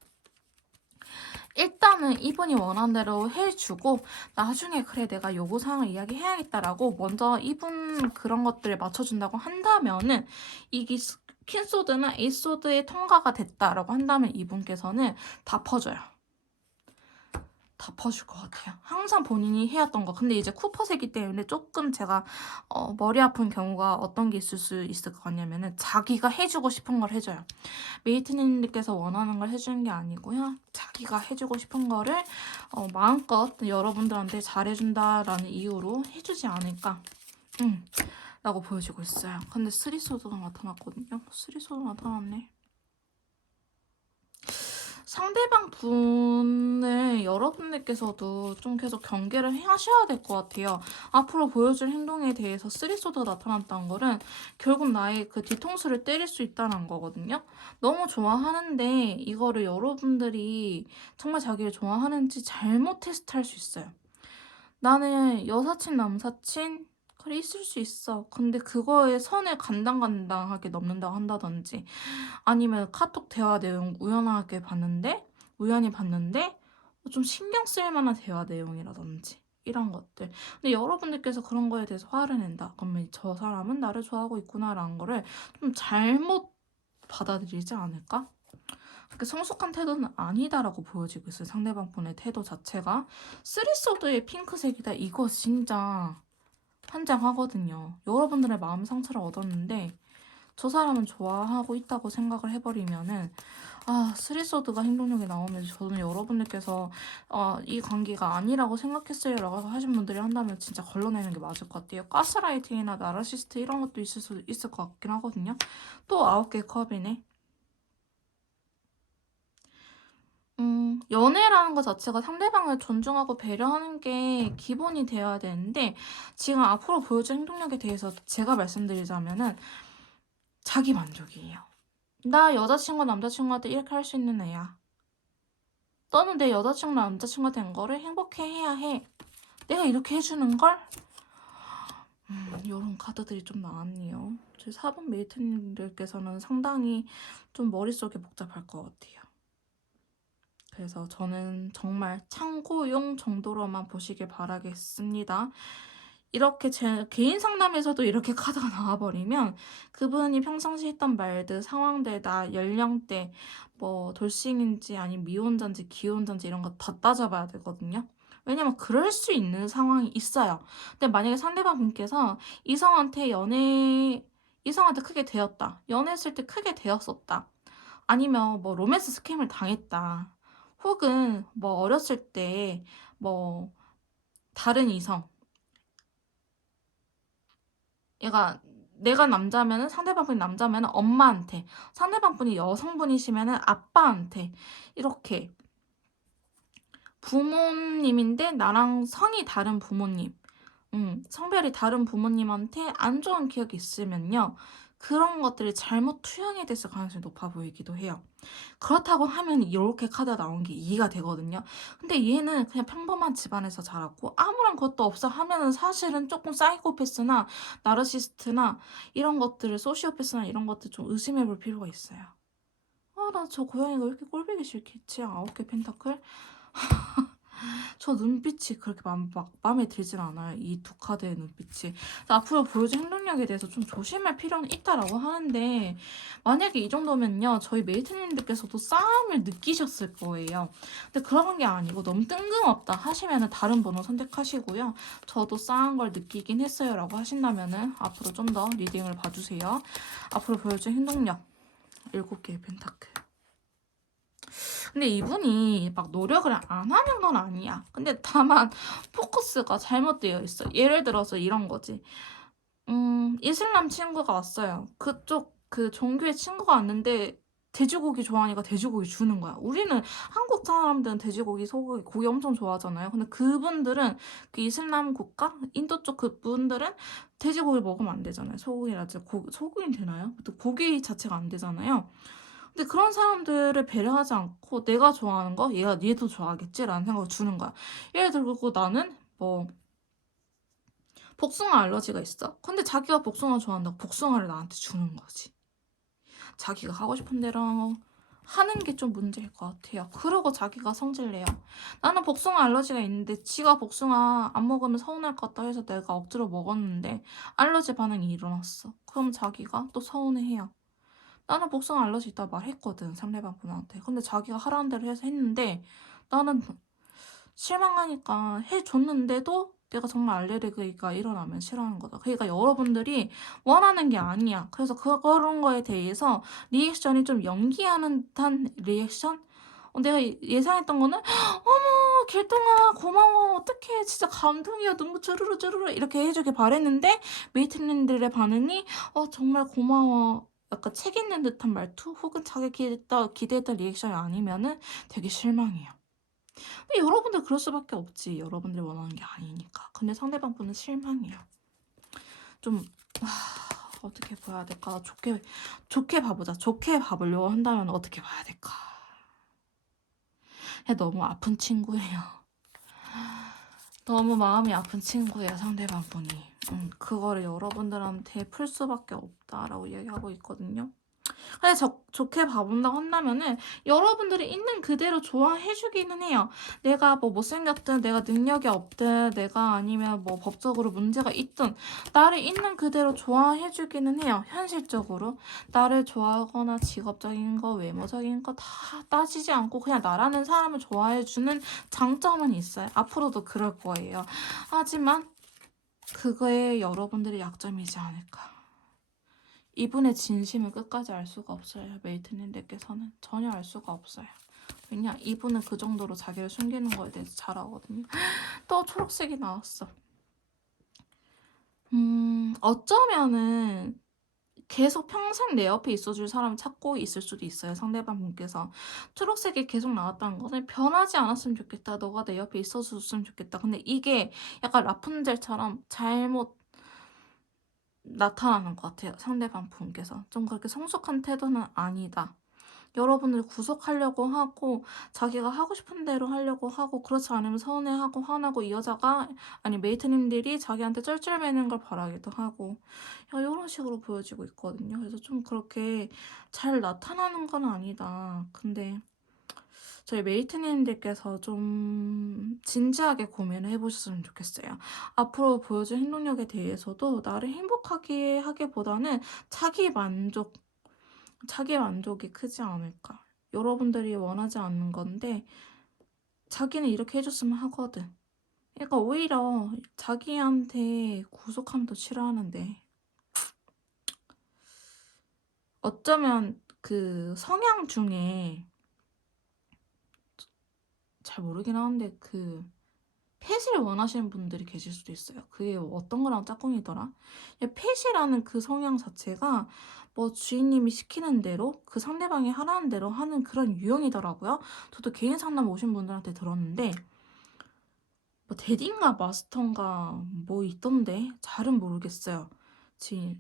일단은 이분이 원하는 대로 해주고 나중에 그래 내가 요구사항을 이야기해야겠다라고 먼저 이분 그런 것들을 맞춰준다고 한다면은 이게 퀸소드나 에이소드의 통과가 됐다라고 한다면 이분께서는 다 퍼줘요. 다 퍼줄 것 같아요. 항상 본인이 해왔던 거. 근데 이제 쿠퍼세기 때문에 조금 제가 머리 아픈 경우가 어떤 게 있을 수 있을 것 같냐면은 자기가 해주고 싶은 걸 해줘요. 메이트님들께서 원하는 걸 해주는 게 아니고요. 자기가 해주고 싶은 거를 마음껏 여러분들한테 잘해준다라는 이유로 해주지 않을까. 라고 보여지고 있어요. 근데 스리소드가 나타났거든요. 스리소드 나타났네. 상대방 분을 여러분들께서도 좀 계속 경계를 하셔야 될 것 같아요. 앞으로 보여줄 행동에 대해서 쓰리소드가 나타났다는 거는 결국 나의 그 뒤통수를 때릴 수 있다는 거거든요. 너무 좋아하는데 이거를 여러분들이 정말 자기를 좋아하는지 잘못 테스트할 수 있어요. 나는 여사친, 남사친 그래 있을 수 있어. 근데 그거에 선을 간당간당하게 넘는다고 한다든지 아니면 카톡 대화 내용 우연히 봤는데 좀 신경 쓸 만한 대화 내용이라든지 이런 것들. 근데 여러분들께서 그런 거에 대해서 화를 낸다. 그러면 저 사람은 나를 좋아하고 있구나라는 거를 좀 잘못 받아들이지 않을까? 그렇게 성숙한 태도는 아니다라고 보여지고 있어요. 상대방 분의 태도 자체가. 쓰리소드의 핑크색이다. 이거 진짜 환장하거든요. 여러분들의 마음 상처를 얻었는데 저 사람은 좋아하고 있다고 생각을 해버리면은 스리소드가 행동력이 나오면 저는 여러분들께서 이 관계가 아니라고 생각했어요 라고 하신 분들이 한다면 진짜 걸러내는 게 맞을 것 같아요. 가스라이팅이나 나르시스트 이런 것도 있을 수 있을 것 같긴 하거든요. 또 9개 컵이네. 연애라는 것 자체가 상대방을 존중하고 배려하는 게 기본이 되어야 되는데 지금 앞으로 보여줄 행동력에 대해서 제가 말씀드리자면은 자기 만족이에요. 나 여자친구 남자친구한테 이렇게 할 수 있는 애야. 너는 내 여자친구 남자친구가 된 거를 행복해해야 해. 내가 이렇게 해주는 걸? 이런 카드들이 좀 나왔네요. 저희 4번 메이트님들께서는 상당히 좀 머릿속이 복잡할 것 같아요. 그래서 저는 정말 참고용 정도로만 보시길 바라겠습니다. 이렇게 제 개인 상담에서도 이렇게 카드가 나와버리면 그분이 평상시 했던 말들, 상황들, 나 연령대, 뭐 돌싱인지 아니면 미혼자인지 기혼자인지 이런 거 다 따져봐야 되거든요. 왜냐면 그럴 수 있는 상황이 있어요. 근데 만약에 상대방 분께서 이성한테 크게 되었다. 연애했을 때 크게 되었었다. 아니면 뭐 로맨스 스캠을 당했다. 혹은 뭐 어렸을 때 뭐 다른 이성 얘가 내가 남자면은 상대방 분이 남자면은 엄마한테 상대방 분이 여성분이시면은 아빠한테 이렇게 부모님인데 나랑 성이 다른 부모님 성별이 다른 부모님한테 안 좋은 기억이 있으면요 그런 것들이 잘못 투영이 됐을 가능성이 높아 보이기도 해요. 그렇다고 하면 이렇게 카드가 나온 게 이해가 되거든요. 근데 얘는 그냥 평범한 집안에서 자랐고 아무런 것도 없어 하면은 사실은 조금 사이코패스나 나르시스트나 이런 것들을 소시오패스나 이런 것들 좀 의심해 볼 필요가 있어요. 나 저 고양이가 왜 이렇게 꼴보기 싫겠지? 9개 펜타클? 저 눈빛이 그렇게 막 마음에 들진 않아요. 이 두 카드의 눈빛이. 앞으로 보여줄 행동력에 대해서 좀 조심할 필요는 있다라고 하는데 만약에 이 정도면요. 저희 메이트님들께서도 싸움을 느끼셨을 거예요. 근데 그런 게 아니고 너무 뜬금없다 하시면은 다른 번호 선택하시고요. 저도 싸운 걸 느끼긴 했어요 라고 하신다면은 앞으로 좀 더 리딩을 봐주세요. 앞으로 보여줄 행동력 7개의 펜타클. 근데 이분이 막 노력을 안 하는 건 아니야. 근데 다만 포커스가 잘못되어 있어. 예를 들어서 이런 거지. 이슬람 친구가 왔어요. 그쪽 그 종교의 친구가 왔는데 돼지고기 좋아하니까 돼지고기 주는 거야. 우리는 한국 사람들은 돼지고기, 소고기, 고기 엄청 좋아하잖아요. 근데 그분들은 그 이슬람 국가, 인도 쪽 그분들은 돼지고기 먹으면 안 되잖아요. 소고기라든지 소고기는 되나요? 또 고기 자체가 안 되잖아요. 근데 그런 사람들을 배려하지 않고 내가 좋아하는 거 얘도 좋아하겠지라는 생각을 주는 거야. 예를 들고 나는 뭐 복숭아 알러지가 있어. 근데 자기가 복숭아 좋아한다고 복숭아를 나한테 주는 거지. 자기가 하고 싶은 대로 하는 게 좀 문제일 것 같아요. 그러고 자기가 성질내요. 나는 복숭아 알러지가 있는데 지가 복숭아 안 먹으면 서운할 것 같다 해서 내가 억지로 먹었는데 알러지 반응이 일어났어. 그럼 자기가 또 서운해해요. 나는 복숭아 알러지 있다 말했거든 상대방 분한테. 근데 자기가 하라는 대로 해서 했는데 나는 실망하니까 해줬는데도 내가 정말 알레르기가 일어나면 싫어하는 거다. 그러니까 여러분들이 원하는 게 아니야. 그래서 그런 거에 대해서 리액션이 좀 연기하는 듯한 리액션? 내가 예상했던 거는 어머 길동아 고마워 어떡해 진짜 감동이야 눈물 쭈르르 쭈르르 이렇게 해주길 바랬는데 메이트님들의 반응이 정말 고마워 약간 책 읽는 듯한 말투 혹은 자기 기대했던 리액션이 아니면은 되게 실망해요. 근데 여러분들 그럴 수밖에 없지. 여러분들 원하는 게 아니니까. 근데 상대방 분은 실망해요. 좀 어떻게 봐야 될까? 좋게 봐보자. 좋게 봐보려고 한다면 어떻게 봐야 될까? 너무 아픈 친구예요. 너무 마음이 아픈 친구예요, 상대방 분이. 그거를 여러분들한테 풀 수밖에 없다라고 얘기하고 있거든요. 근데 좋게 봐본다고 한다면은 여러분들이 있는 그대로 좋아해주기는 해요. 내가 뭐 못생겼든 내가 능력이 없든 내가 아니면 뭐 법적으로 문제가 있든 나를 있는 그대로 좋아해주기는 해요. 현실적으로. 나를 좋아하거나 직업적인 거 외모적인 거 다 따지지 않고 그냥 나라는 사람을 좋아해주는 장점은 있어요. 앞으로도 그럴 거예요. 하지만 그거에 여러분들이 약점이지 않을까. 이분의 진심을 끝까지 알 수가 없어요. 메이트님들께서는 전혀 알 수가 없어요. 왜냐? 이분은 그 정도로 자기를 숨기는 거에 대해서 잘 알거든요. 또 초록색이 나왔어. 어쩌면은 계속 평생 내 옆에 있어줄 사람을 찾고 있을 수도 있어요. 상대방 분께서. 초록색이 계속 나왔다는 것은 변하지 않았으면 좋겠다. 너가 내 옆에 있어줬으면 좋겠다. 근데 이게 약간 라푼젤처럼 잘못 나타나는 것 같아요. 상대방 분께서. 좀 그렇게 성숙한 태도는 아니다. 여러분을 구속하려고 하고 자기가 하고 싶은 대로 하려고 하고 그렇지 않으면 서운해하고 화나고 이 여자가 아니 메이트님들이 자기한테 쩔쩔매는 걸 바라기도 하고 이런 식으로 보여지고 있거든요. 그래서 좀 그렇게 잘 나타나는 건 아니다. 근데 저희 메이트님들께서 좀 진지하게 고민을 해보셨으면 좋겠어요. 앞으로 보여줄 행동력에 대해서도 나를 행복하게 하기보다는 자기 만족이 크지 않을까. 여러분들이 원하지 않는 건데 자기는 이렇게 해줬으면 하거든. 그러니까 오히려 자기한테 구속하면 더 싫어하는데 어쩌면 그 성향 중에 잘 모르긴 하는데 그 펫을 원하시는 분들이 계실 수도 있어요. 그게 어떤 거랑 짝꿍이더라? 펫이라는 그 성향 자체가 뭐 주인님이 시키는 대로 그 상대방이 하라는 대로 하는 그런 유형이더라고요. 저도 개인 상담 오신 분들한테 들었는데 뭐 데디인가 마스터인가 뭐 있던데 잘은 모르겠어요. 지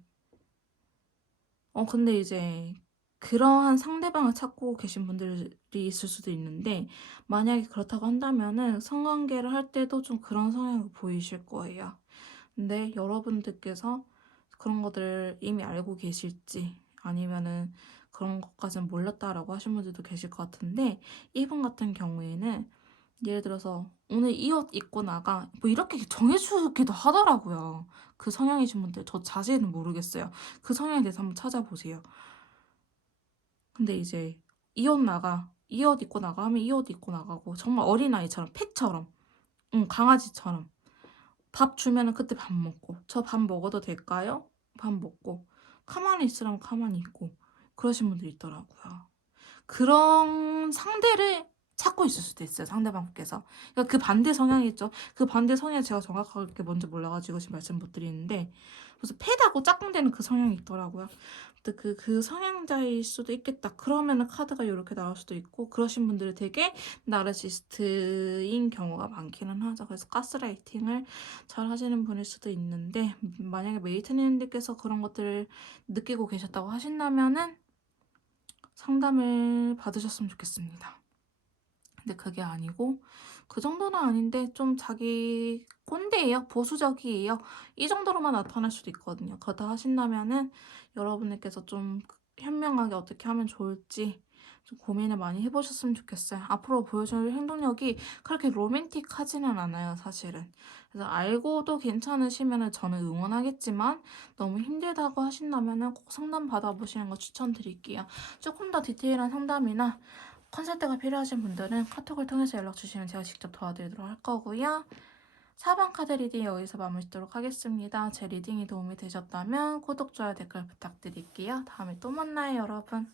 근데 이제 그러한 상대방을 찾고 계신 분들이 있을 수도 있는데 만약에 그렇다고 한다면은 성관계를 할 때도 좀 그런 성향을 보이실 거예요. 근데 여러분들께서 그런 것들을 이미 알고 계실지 아니면은 그런 것까지는 몰랐다라고 하신 분들도 계실 것 같은데 이분 같은 경우에는 예를 들어서 오늘 이 옷 입고 나가 뭐 이렇게 정해주기도 하더라고요. 그 성향이신 분들 저 자세히는 모르겠어요. 그 성향에 대해서 한번 찾아보세요. 근데 이제 이 옷 입고 나가 하면 이 옷 입고 나가고 정말 어린아이처럼 펫처럼 응 강아지처럼 밥 주면은 그때 밥 먹고 저 밥 먹어도 될까요? 밥 먹고 가만히 있으라면 가만히 있고 그러신 분들이 있더라고요. 그런 상대를 찾고 있을 수도 있어요. 상대방께서. 그러니까 그 반대 성향이 있죠. 그 반대 성향 제가 정확하게 뭔지 몰라가지고 지금 말씀 못 드리는데 그래서 패다고 짝꿍되는 그 성향이 있더라고요. 근데 그 성향자일 수도 있겠다. 그러면은 카드가 이렇게 나올 수도 있고 그러신 분들이 되게 나르시스트인 경우가 많기는 하죠. 그래서 가스라이팅을 잘 하시는 분일 수도 있는데 만약에 메이트님들께서 그런 것들을 느끼고 계셨다고 하신다면은 상담을 받으셨으면 좋겠습니다. 근데 그게 아니고 그 정도는 아닌데 좀 자기 꼰대예요. 보수적이에요. 이 정도로만 나타날 수도 있거든요. 그렇다 하신다면은 여러분들께서 좀 현명하게 어떻게 하면 좋을지 좀 고민을 많이 해보셨으면 좋겠어요. 앞으로 보여줄 행동력이 그렇게 로맨틱하지는 않아요, 사실은. 그래서 알고도 괜찮으시면은 저는 응원하겠지만 너무 힘들다고 하신다면은 꼭 상담 받아보시는 거 추천드릴게요. 조금 더 디테일한 상담이나 컨설트가 필요하신 분들은 카톡을 통해서 연락 주시면 제가 직접 도와드리도록 할 거고요. 4번 카드 리딩 여기서 마무리 짓도록 하겠습니다. 제 리딩이 도움이 되셨다면 구독, 좋아요, 댓글 부탁드릴게요. 다음에 또 만나요, 여러분.